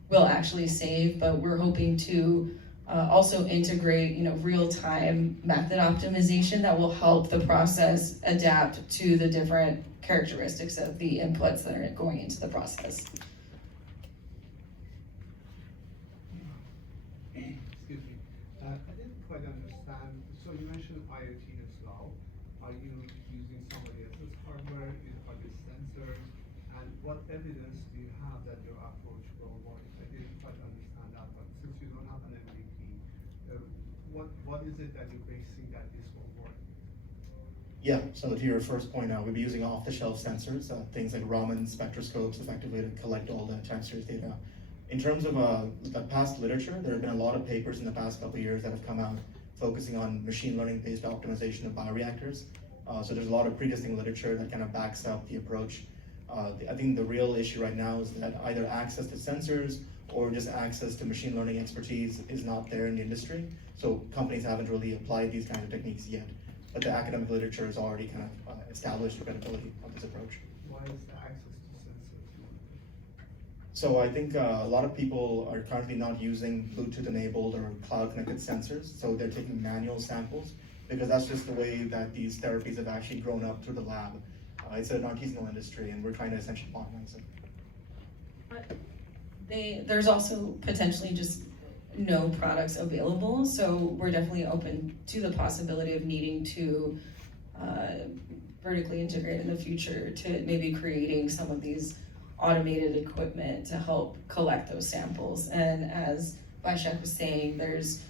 will actually save, but we're hoping to also integrate, real-time method optimization that will help the process adapt to the different characteristics of the inputs that are going into the process. Excuse me. I didn't quite understand. So you mentioned IoT as well. Are you using somebody else's hardware? Are these sensors? And what evidence do you have that your approach will work? I didn't quite understand that, but since you don't have an MVP, what is it that you're basing that this will work? Yeah, so to your first point, we'll be using off-the-shelf sensors, things like Raman spectroscopes, effectively to collect all the time series data. In terms of the past literature, there have been a lot of papers in the past couple of years that have come out focusing on machine learning-based optimization of bioreactors. So there's a lot of pre-existing literature that kind of backs up the approach. I think the real issue right now is that either access to sensors or just access to machine learning expertise is not there in the industry. So companies haven't really applied these kinds of techniques yet. But the academic literature has already kind of established the credibility of this approach. Why is the access to sensors? So I think a lot of people are currently not using Bluetooth-enabled or cloud-connected sensors, so they're taking manual samples, because that's just the way that these therapies have actually grown up through the lab. It's an artisanal industry, and we're trying to essentially modernize it. There's also potentially just no products available, so we're definitely open to the possibility of needing to vertically integrate in the future, to maybe creating some of these automated equipment to help collect those samples. And as Vaishak was saying, there's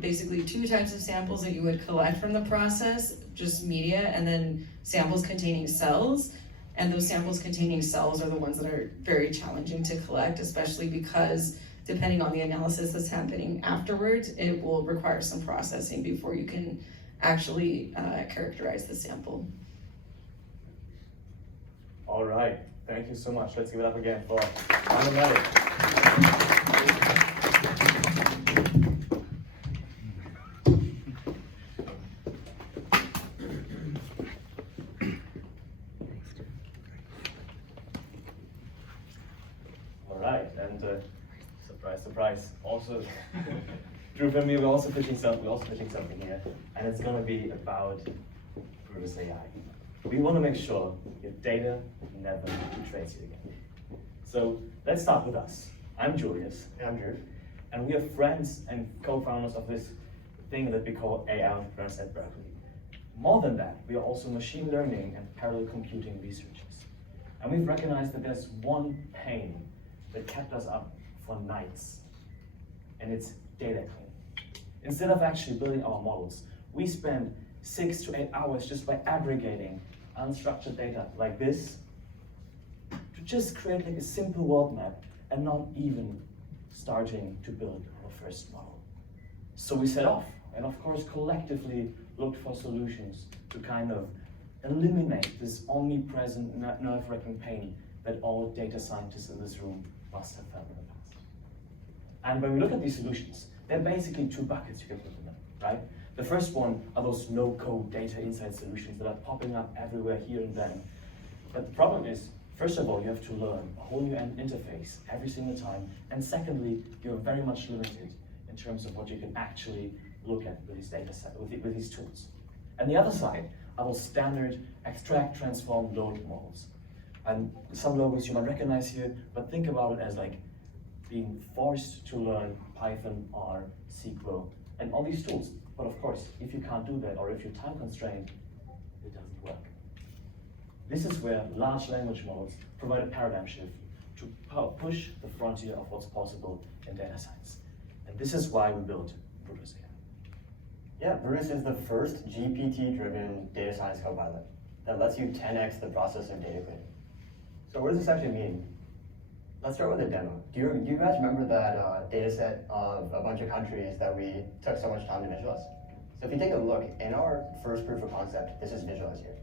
basically 2 types of samples that you would collect from the process, just media, and then samples containing cells. And those samples containing cells are the ones that are very challenging to collect, especially because depending on the analysis that's happening afterwards, it will require some processing before you can actually characterize the sample. All right, thank you so much. Let's give it up again for Anna. All right, and surprise, surprise. Also, Drew and me, we're also pitching something here, and it's going to be about Brutus AI. We want to make sure your data never betrays you again. So let's start with us. I'm Julius. And I'm Drew. And we are friends and co-founders of this thing that we call AI Entrepreneurs at Berkeley. More than that, we are also machine learning and parallel computing researchers. And we've recognized that there's one pain that kept us up for nights, and it's data cleaning. Instead of actually building our models, we spend 6 to 8 hours just by aggregating unstructured data like this to just create like a simple world map and not even starting to build our first model. So we set off and of course collectively looked for solutions to kind of eliminate this omnipresent nerve-wracking pain that all data scientists in this room must have felt in the past. And when we look at these solutions, they're basically 2 buckets you can put in them, right? The first one are those no-code data insight solutions that are popping up everywhere here and then. But the problem is, first of all, you have to learn a whole new interface every single time. And secondly, you're very much limited in terms of what you can actually look at with these data sets, with these tools. And the other side are those standard extract, transform, load models. And some logos you might recognize here, but think about it as like being forced to learn Python, R, SQL, and all these tools. But of course, if you can't do that, or if you're time constrained, it doesn't work. This is where large language models provide a paradigm shift to push the frontier of what's possible in data science. And this is why we built Brutus AI. Yeah, Brutus is the first GPT-driven data science copilot that lets you 10x the process of data cleaning. So what does this actually mean? Let's start with a demo. Do you guys remember that data set of a bunch of countries that we took so much time to visualize? So if you take a look, in our first proof of concept, this is visualized here.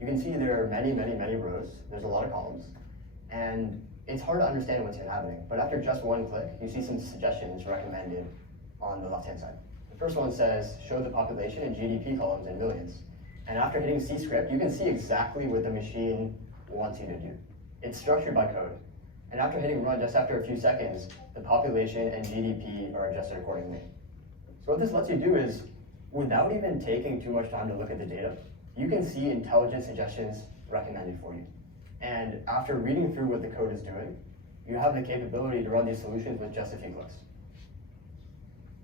You can see there are many, many, many rows. There's a lot of columns. And it's hard to understand what's happening. But after just one click, you see some suggestions recommended on the left-hand side. The first one says, show the population and GDP columns in millions. And after hitting C script, you can see exactly what the machine wants you to do. It's structured by code. And after hitting run, just after a few seconds, the population and GDP are adjusted accordingly. So what this lets you do is, without even taking too much time to look at the data, you can see intelligent suggestions recommended for you. And after reading through what the code is doing, you have the capability to run these solutions with just a few clicks.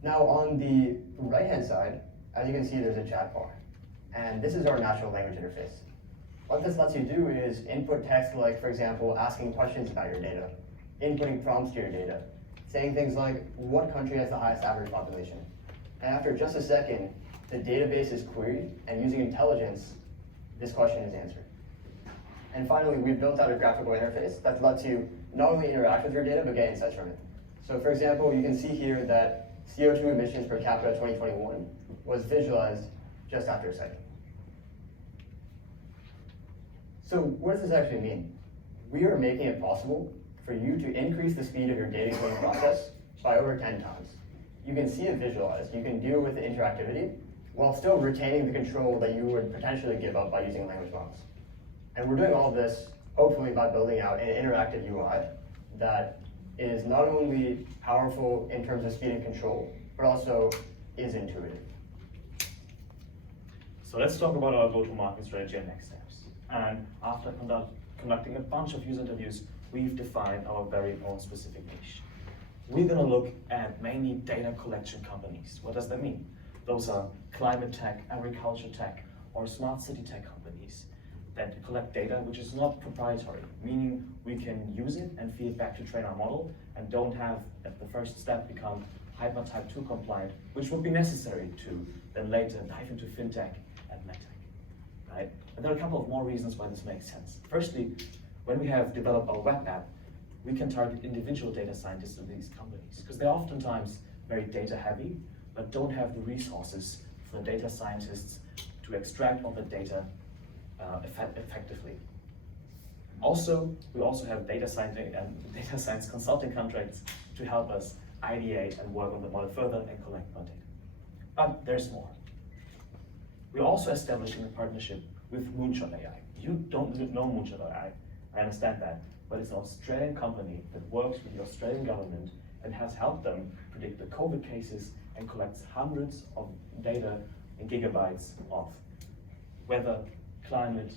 Now on the right-hand side, as you can see, there's a chat bar. And this is our natural language interface. What this lets you do is input text like, for example, asking questions about your data, inputting prompts to your data, saying things like, what country has the highest average population? And after just a second, the database is queried, and using intelligence, this question is answered. And finally, we've built out a graphical interface that lets you not only interact with your data, but get insights from it. So for example, you can see here that CO2 emissions per capita 2021 was visualized just after a second. So what does this actually mean? We are making it possible for you to increase the speed of your data cleaning process by over 10 times. You can see it visualized, you can deal with the interactivity, while still retaining the control that you would potentially give up by using language models. And we're doing all of this, hopefully, by building out an interactive UI that is not only powerful in terms of speed and control, but also is intuitive. So let's talk about our go-to-market strategy and next steps. And after conducting a bunch of user interviews, we've defined our very own specific niche. We're gonna look at mainly data collection companies. What does that mean? Those are climate tech, agriculture tech, or smart city tech companies that collect data which is not proprietary, meaning we can use it and feed it back to train our model and don't have, at the first step, become HIPAA Type 2 compliant, which would be necessary to then later dive into fintech and medtech, right? And there are a couple of more reasons why this makes sense. Firstly, when we have developed our web app, we can target individual data scientists in these companies, because they're oftentimes very data heavy, but don't have the resources for the data scientists to extract all the data effectively. Also, we also have data science consulting contracts to help us ideate and work on the model further and collect more data. But there's more. We're also establishing a partnership with Moonshot AI. You don't know Moonshot AI, I understand that, but it's an Australian company that works with the Australian government and has helped them predict the COVID cases and collects hundreds of data in gigabytes of weather, climate,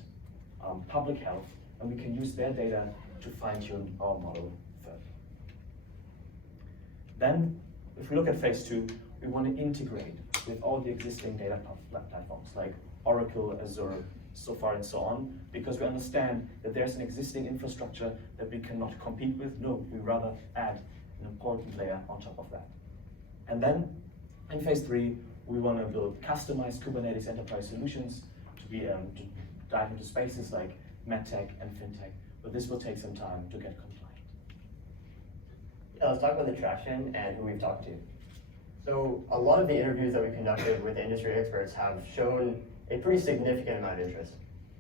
public health, and we can use their data to fine-tune our model further. Then, if we look at phase 2, we want to integrate with all the existing data platforms like Oracle, Azure, so far and so on, because we understand that there's an existing infrastructure that we cannot compete with. No, we rather add an important layer on top of that. And then, in phase 3, we want to build customized Kubernetes enterprise solutions to dive into spaces like medtech and fintech, but this will take some time to get compliant. Yeah, let's talk about the traction and who we've talked to. So a lot of the interviews that we conducted with industry experts have shown a pretty significant amount of interest.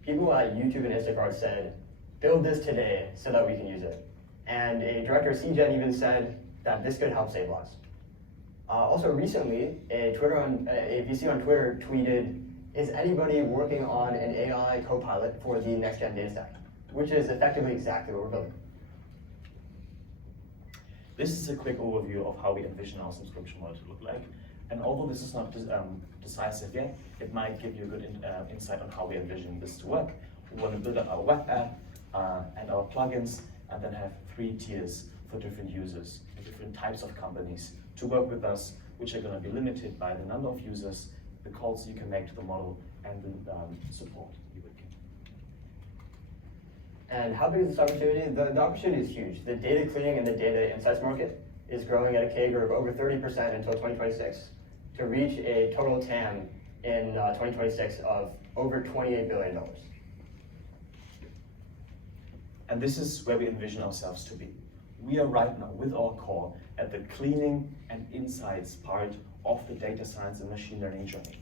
People at YouTube and Instacart said, build this today so that we can use it. And a director of CGen even said that this could help save lives. Also recently, a VC on Twitter tweeted, is anybody working on an AI copilot for the next-gen data stack? Which is effectively exactly what we're building. This is a quick overview of how we envision our subscription model to look like. And although this is not decisive yet, it might give you a good insight on how we envision this to work. We want to build up our web app and our plugins, and then have 3 tiers for different users and different types of companies to work with us, which are going to be limited by the number of users, the calls you can make to the model, and the support you would get. And how big is this opportunity? The opportunity is huge. The data cleaning and the data insights market is growing at a CAGR of over 30% until 2026 to reach a total TAM in 2026 of over $28 billion. And this is where we envision ourselves to be. We are right now, with our core, at the cleaning and insights part of the data science and machine learning journey,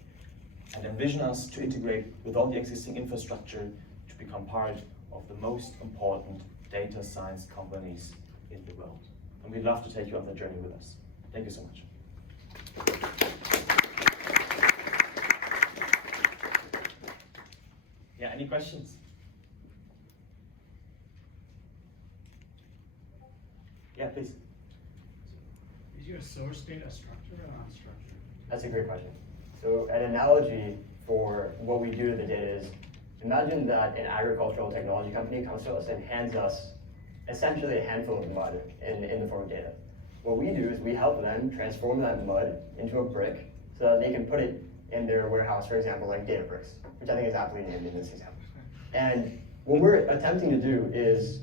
and envision us to integrate with all the existing infrastructure to become part of the most important data science companies in the world. And we'd love to take you on the journey with us. Thank you so much. Yeah, any questions? Yeah, please. Is your source data structured or unstructured? That's a great question. So an analogy for what we do to the data is, imagine that an agricultural technology company comes to us and hands us essentially a handful of mud in the form of data. What we do is we help them transform that mud into a brick so that they can put it in their warehouse, for example, like Databricks, which I think is aptly named in this example. And what we're attempting to do is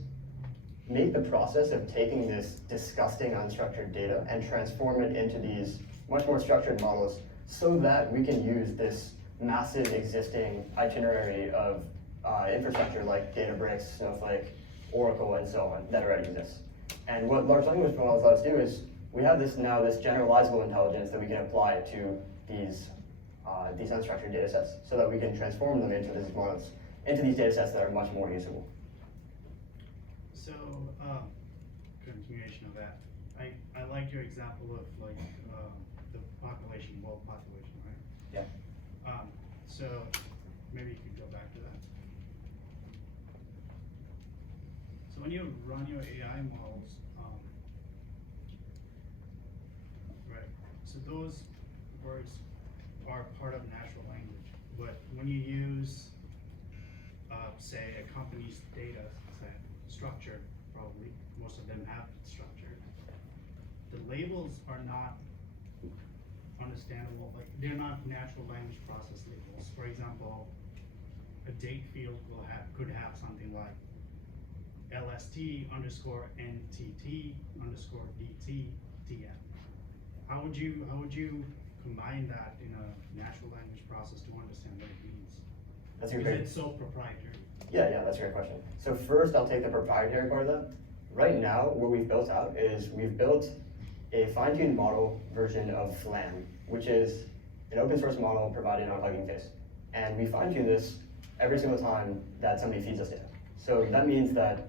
make the process of taking this disgusting unstructured data and transform it into these much more structured models so that we can use this massive existing itinerary of infrastructure like Databricks, Snowflake, Oracle, and so on that already exists. And what large language models let us do is we have this generalizable intelligence that we can apply to these unstructured data sets so that we can transform them into these models, into these data sets that are much more usable. So, continuation of that. I liked your example of like the population, world population, right? Yeah. So maybe you could go back to that. So when you run your AI models, right? So those words are part of natural language, but when you use, say, a company's data set structure, probably most of them have structure. The labels are not understandable, like they're not natural language process labels. For example, a date field could have something like LST _NTT _DT TM. how would you combine that in a natural language process to understand what it means? That's a Is great. it so proprietary? Yeah, that's a great question. So first, I'll take the proprietary part of that. Right now, what we've built out is we've built a fine-tuned model version of FLAM, which is an open source model provided on Hugging Face. And we fine-tune this every single time that somebody feeds us data. So that means that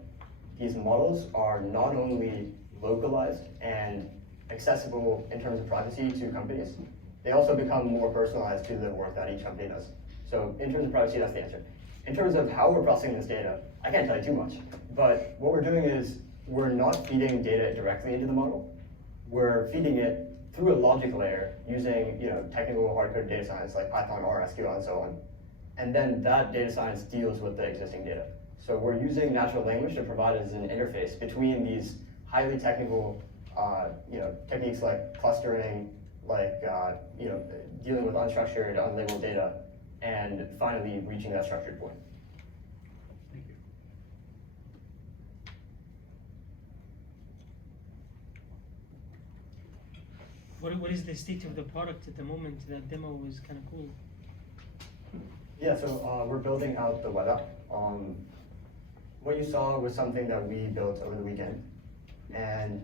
these models are not only localized and accessible in terms of privacy to companies, they also become more personalized to the work that each company does. So in terms of privacy, that's the answer. In terms of how we're processing this data, I can't tell you too much, but what we're doing is we're not feeding data directly into the model. We're feeding it through a logic layer using technical hard-coded data science like Python, R, SQL, and so on. And then that data science deals with the existing data. So we're using natural language to provide as an interface between these highly technical techniques like clustering, like dealing with unstructured, unlabeled data, and finally reaching that structured point. Thank you. What is the state of the product at the moment? That demo was kind of cool. Yeah, so we're building out the web app. What you saw was something that we built over the weekend, and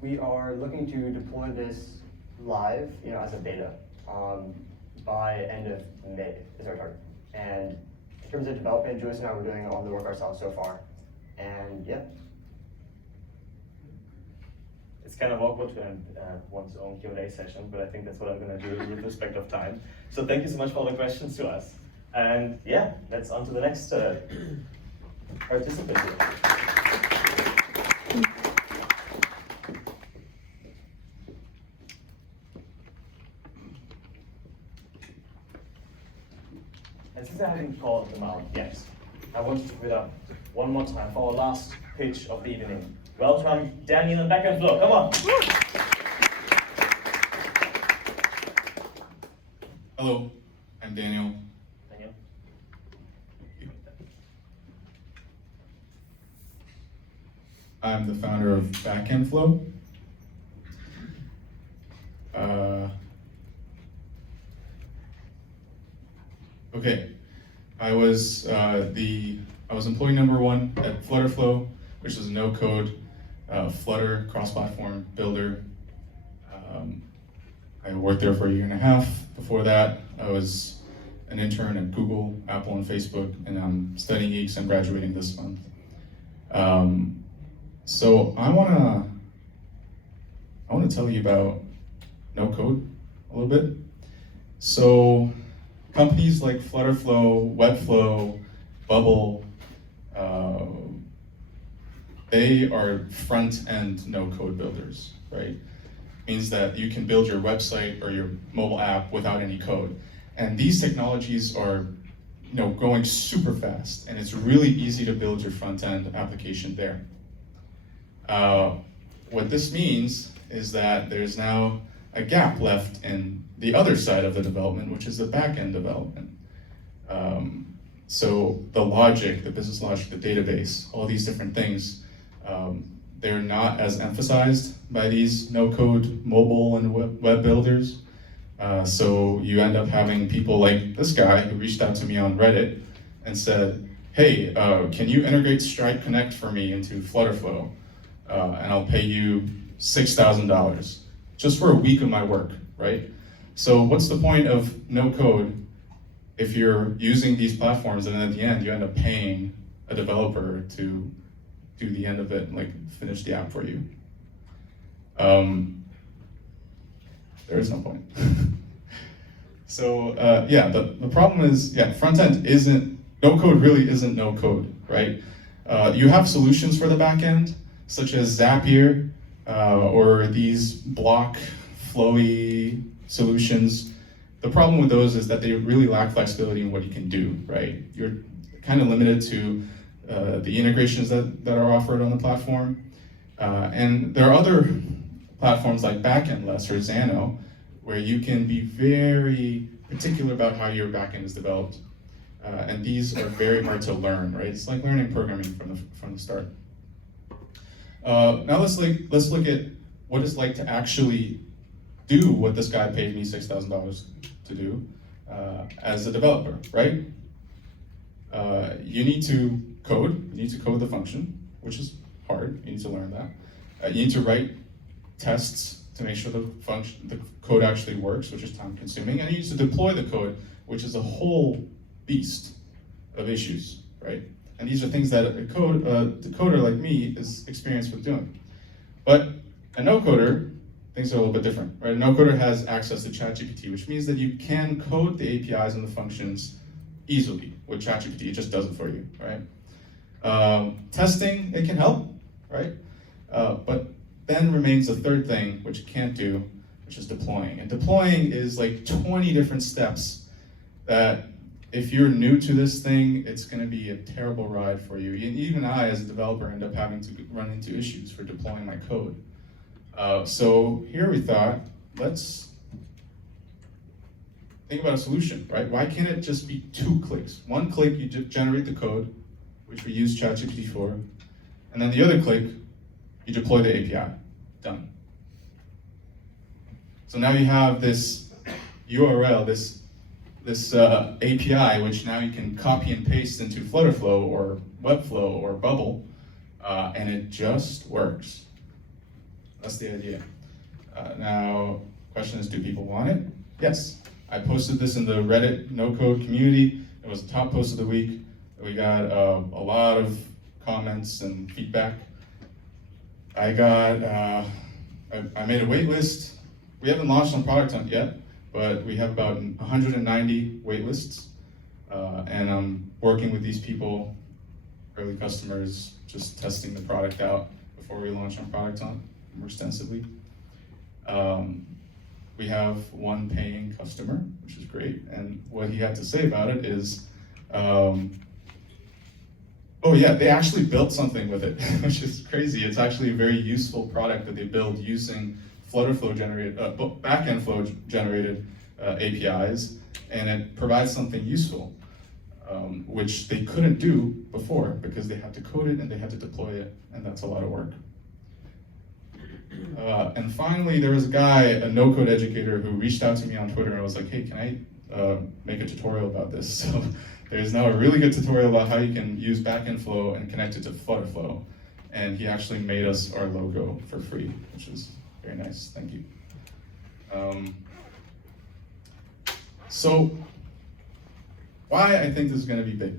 we are looking to deploy this live, as a beta by end of May is our target. And in terms of development, Joyce and I were doing all the work ourselves so far, and yeah. It's kind of awkward to end one's own Q&A session, but I think that's what I'm going to do with respect of time. So thank you so much for all the questions to us. And yeah, let's on to the next participant here. And since I haven't called them out yet, I want to give it up one more time for our last pitch of the evening. Welcome, Daniel and Back and Flow. Come on. Hello, I'm Daniel. Daniel. I'm the founder of Backend Flow. Okay, I was employee number 1 at Flutterflow, which is a no-code Flutter cross-platform builder. I worked there for a year and a half. Before that, I was an intern at Google, Apple, and Facebook, and I'm studying geeks and graduating this month. So I wanna tell you about no-code a little bit. So companies like Flutterflow, Webflow, Bubble, they are front-end no-code builders, right? Means that you can build your website or your mobile app without any code. And these technologies are growing super fast, and it's really easy to build your front-end application there. What this means is that there's now a gap left in the other side of the development, which is the back-end development. So the logic, the business logic, the database, all these different things, they're not as emphasized by these no-code mobile and web builders. So you end up having people like this guy who reached out to me on Reddit and said, hey, can you integrate Stripe Connect for me into Flutterflow? And I'll pay you $6,000 just for a week of my work, right? So what's the point of no code if you're using these platforms and then at the end you end up paying a developer to do the end of it, like finish the app for you? There is no point. So yeah, the problem is, front end no code really isn't no code, right? You have solutions for the back end, such as Zapier, or these block flowy solutions. The problem with those is that they really lack flexibility in what you can do, right? You're kind of limited to the integrations that are offered on the platform. And there are other platforms like Backendless or Xano, where you can be very particular about how your backend is developed. And these are very hard to learn, right? It's like learning programming from the start. Now let's look at what it's like to actually do what this guy paid me $6,000 to do as a developer, right? You need to code. You need to code the function, which is hard. You need to learn that. You need to write tests to make sure the code actually works, which is time consuming. And you need to deploy the code, which is a whole beast of issues, right? And these are things that a coder like me is experienced with doing. But a no-coder, things are a little bit different, right? A no-coder has access to ChatGPT, which means that you can code the APIs and the functions easily with ChatGPT. It just does it for you, right? Testing, it can help, right? But then remains a third thing, which it can't do, which is deploying. And deploying is like 20 different steps that if you're new to this thing, it's gonna be a terrible ride for you. Even I, as a developer, end up having to run into issues for deploying my code. So here we thought, let's think about a solution, right? Why can't it just be 2 clicks? 1 click, you generate the code, which we use ChatGPT for, and then the other click, you deploy the API. Done. So now you have this URL, this API, which now you can copy and paste into Flutterflow or Webflow or Bubble, and it just works. That's the idea. Now, question is, do people want it? Yes. I posted this in the Reddit no-code community. It was the top post of the week. We got a lot of comments and feedback. I made a wait list. We haven't launched on Product Hunt yet, but we have about 190 wait lists. And I'm working with these people, early customers, just testing the product out before we launch on Product Hunt more extensively. We have 1 paying customer, which is great. And what he had to say about it is, oh yeah, they actually built something with it, which is crazy. It's actually a very useful product that they build using Flutterflow generated, backend flow generated APIs, and it provides something useful, which they couldn't do before because they had to code it and they had to deploy it, and that's a lot of work. And finally, there was a guy, a no-code educator, who reached out to me on Twitter and was like, hey, can I make a tutorial about this? So there's now a really good tutorial about how you can use backend flow and connect it to Flutterflow. And he actually made us our logo for free, which is very nice, thank you. So why I think this is gonna be big.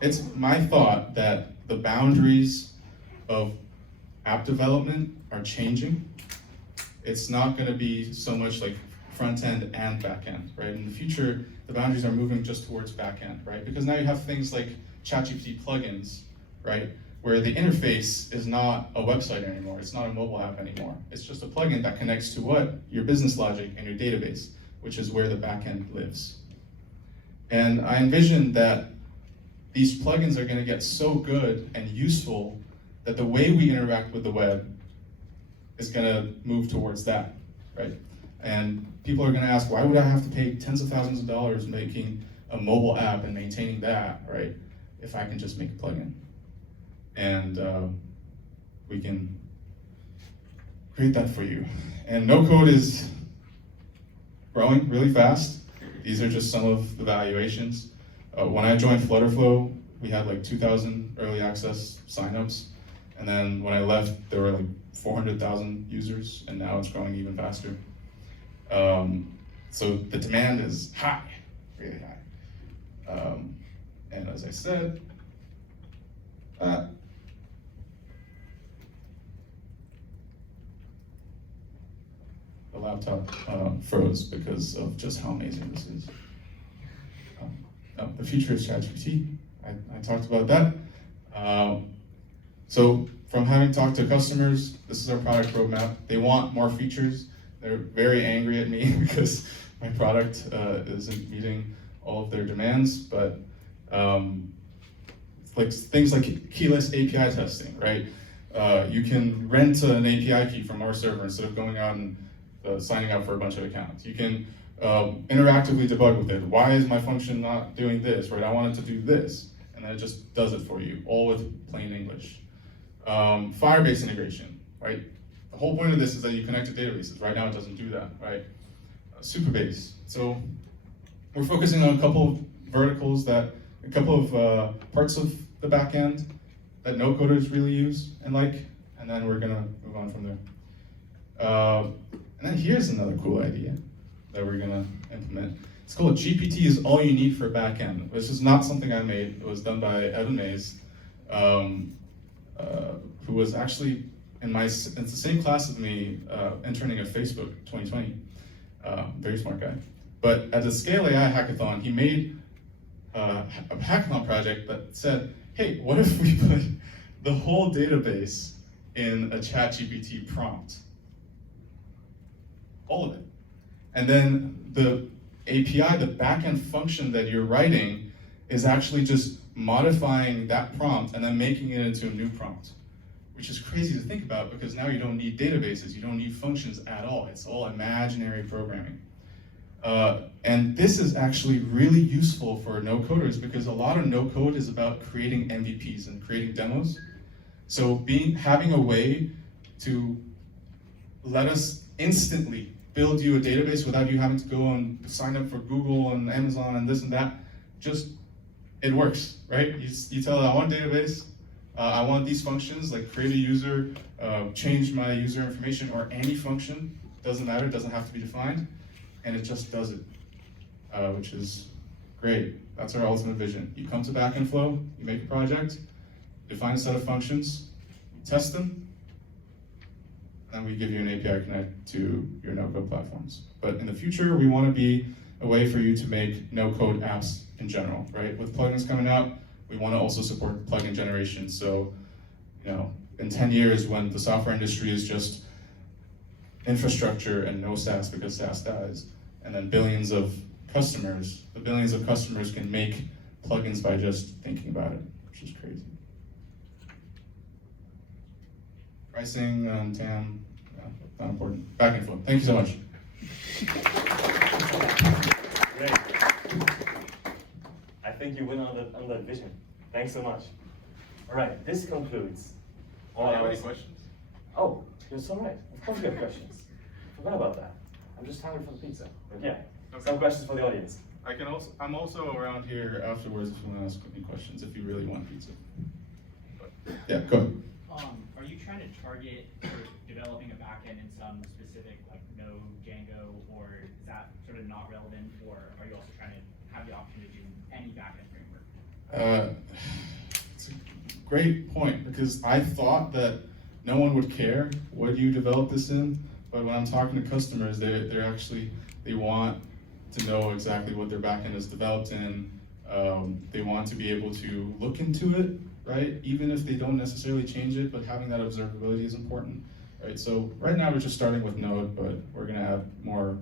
It's my thought that the boundaries of app development are changing. It's not gonna be so much like front end and back end, right? In the future, the boundaries are moving just towards back end, right? Because now you have things like ChatGPT plugins, right? Where the interface is not a website anymore, it's not a mobile app anymore. It's just a plugin that connects to what? Your business logic and your database, which is where the back end lives. And I envision that these plugins are gonna get so good and useful that the way we interact with the web is gonna move towards that, right? And people are gonna ask, why would I have to pay tens of thousands of dollars making a mobile app and maintaining that, right? If I can just make a plugin. And we can create that for you. And no-code is growing really fast. These are just some of the valuations. When I joined Flutterflow, we had like 2,000 early access signups. And then when I left, there were like 400,000 users, and now it's growing even faster. So the demand is high, really high. And as I said, the laptop froze because of just how amazing this is. The future is ChatGPT. I talked about that. So from having talked to customers, this is our product roadmap. They want more features. They're very angry at me because my product isn't meeting all of their demands, but like things like keyless API testing, right? You can rent an API key from our server instead of going out and signing up for a bunch of accounts. You can interactively debug with it. Why is my function not doing this, right? I want it to do this. And then it just does it for you, all with plain English. Firebase integration, right? The whole point of this is that you connect to databases. Right now it doesn't do that, right? Superbase. So we're focusing on a couple of verticals a couple of parts of the back end that no coders really use and like, and then we're gonna move on from there. And then here's another cool idea that we're gonna implement. It's called GPT is all you need for back end. This is not something I made. It was done by Evan Mays, who was actually in the same class as me, interning at Facebook 2020. Very smart guy. But at the Scale AI hackathon, he made a hackathon project that said, hey, what if we put the whole database in a ChatGPT prompt? All of it. And then the API, the backend function that you're writing, is actually just modifying that prompt and then making it into a new prompt, which is crazy to think about because now you don't need databases, you don't need functions at all. It's all imaginary programming. And this is actually really useful for no-coders because a lot of no-code is about creating MVPs and creating demos. So having a way to let us instantly build you a database without you having to go and sign up for Google and Amazon and this and that, it works, right? You tell it, I want a database, I want these functions, like create a user, change my user information, or any function, doesn't matter, it doesn't have to be defined, and it just does it, which is great. That's our ultimate vision. You come to Backend Flow, you make a project, define a set of functions, test them, and we give you an API connect to your no-code platforms. But in the future, we want to be a way for you to make no-code apps in general, right? With plugins coming out, we want to also support plugin generation. So, in 10 years, when the software industry is just infrastructure and no SaaS because SaaS dies, and then billions of customers, the billions of customers can make plugins by just thinking about it, which is crazy. Pricing and TAM, not important. Backend Flow. Thank you so much. Great. I think you win on that vision. Thanks so much. All right, this concludes. Do you have any questions? Oh, that's all right. Of course we have questions. Forgot about that. I'm just hungry for the pizza. But yeah, some questions for the audience. I'm also around here afterwards if you want to ask any questions, if you really want pizza. But, yeah, go ahead. Are you trying to target sort of developing a backend in some specific, like Node, Django, or is that sort of not relevant, or are you also trying to have the option to do any backend framework? It's a great point because I thought that no one would care what you develop this in, but when I'm talking to customers, they want to know exactly what their backend is developed in. They want to be able to look into it, right? Even if they don't necessarily change it, but having that observability is important, right? So right now we're just starting with Node, but we're gonna have more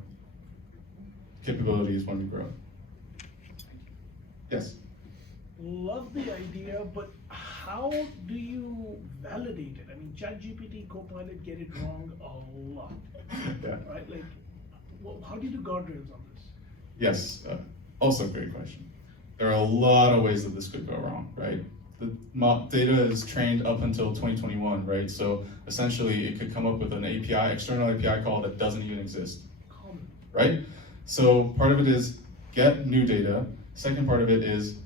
capabilities when we grow. Yes? Love the idea, but how do you validate it? I mean, ChatGPT, Copilot get it wrong a lot, Yeah. right? Like, how do you do guardrails on this? Yes, also a great question. There are a lot of ways that this could go wrong, right? The data is trained up until 2021, right? So essentially it could come up with an API, external API call that doesn't even exist, right? So part of it is get new data. Second part of it is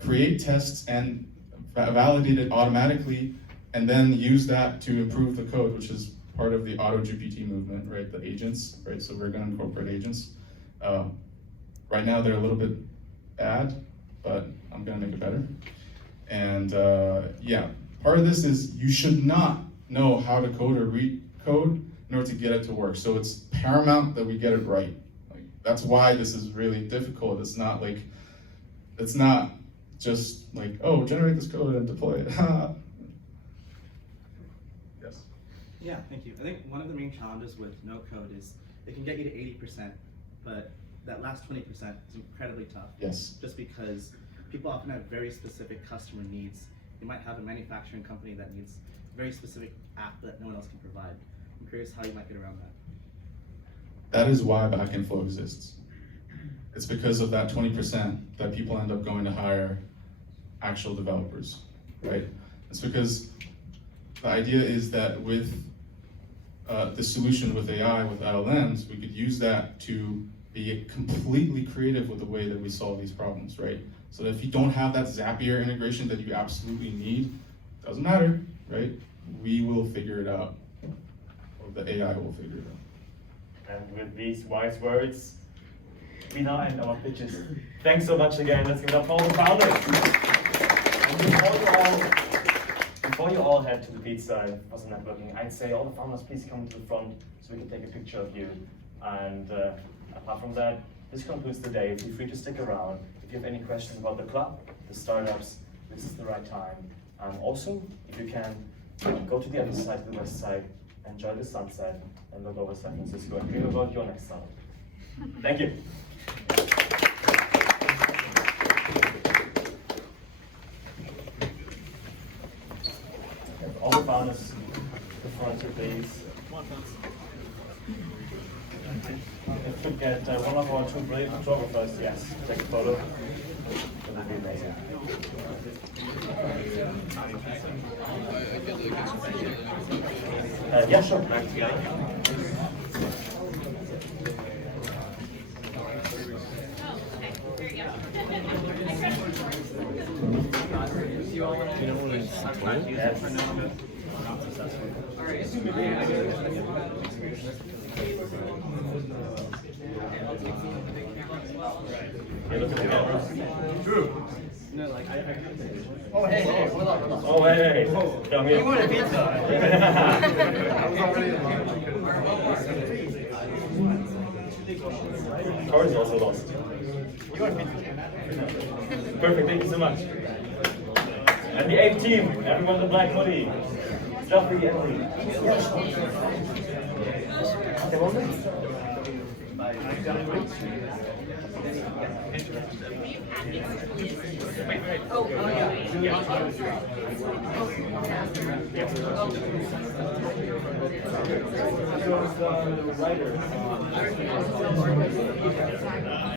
create tests and validate it automatically, and then use that to improve the code, which is part of the auto GPT movement, right? The agents, right? So we're gonna incorporate agents. Right now they're a little bit bad, but I'm gonna make it better. And yeah, part of this is you should not know how to code or read code in order to get it to work. So it's paramount that we get it right. Like, that's why this is really difficult. It's not just like, oh, generate this code and deploy it. Yes. Yeah, thank you. I think one of the main challenges with no code is it can get you to 80%, but that last 20% is incredibly tough. Yes. Just because people often have very specific customer needs. You might have a manufacturing company that needs a very specific app that no one else can provide. I'm curious how you might get around that. That is why Backend Flow exists. It's because of that 20% that people end up going to hire actual developers, right? It's because The idea is that with the solution with AI, with LLMs, we could use that to be completely creative with the way that we solve these problems, right? So that if you don't have that Zapier integration that you absolutely need, doesn't matter, right? We will figure it out, or the AI will figure it out. And with these wise words, we now end our pitches. Thanks so much again. Let's give it up for all the founders. And before you all head to the pizza and for some networking, I'd say all the founders, please come to the front so we can take a picture of you. And apart from that, this concludes the day. Feel free to stick around. If you have any questions about the club, the startups, this is the right time. Also, if you can, go to the other side, to the west side, enjoy the sunset, and look over San Francisco and dream about your next startup. Thank you. All the founders, the front of these. If we get one of our two brilliant photographers, yes, take a photo. That would be amazing. Yeah, sure. Hey, look at the camera. Drew. No, like Oh, hey, hold on. Oh, hey. Come here. You want a pizza? I was already Car is also lost. You want a pizza? Perfect, thank you so much. And the 8th team, everyone in the black hoodie. Jeffrey, Emily. Okay, one minute. Writers.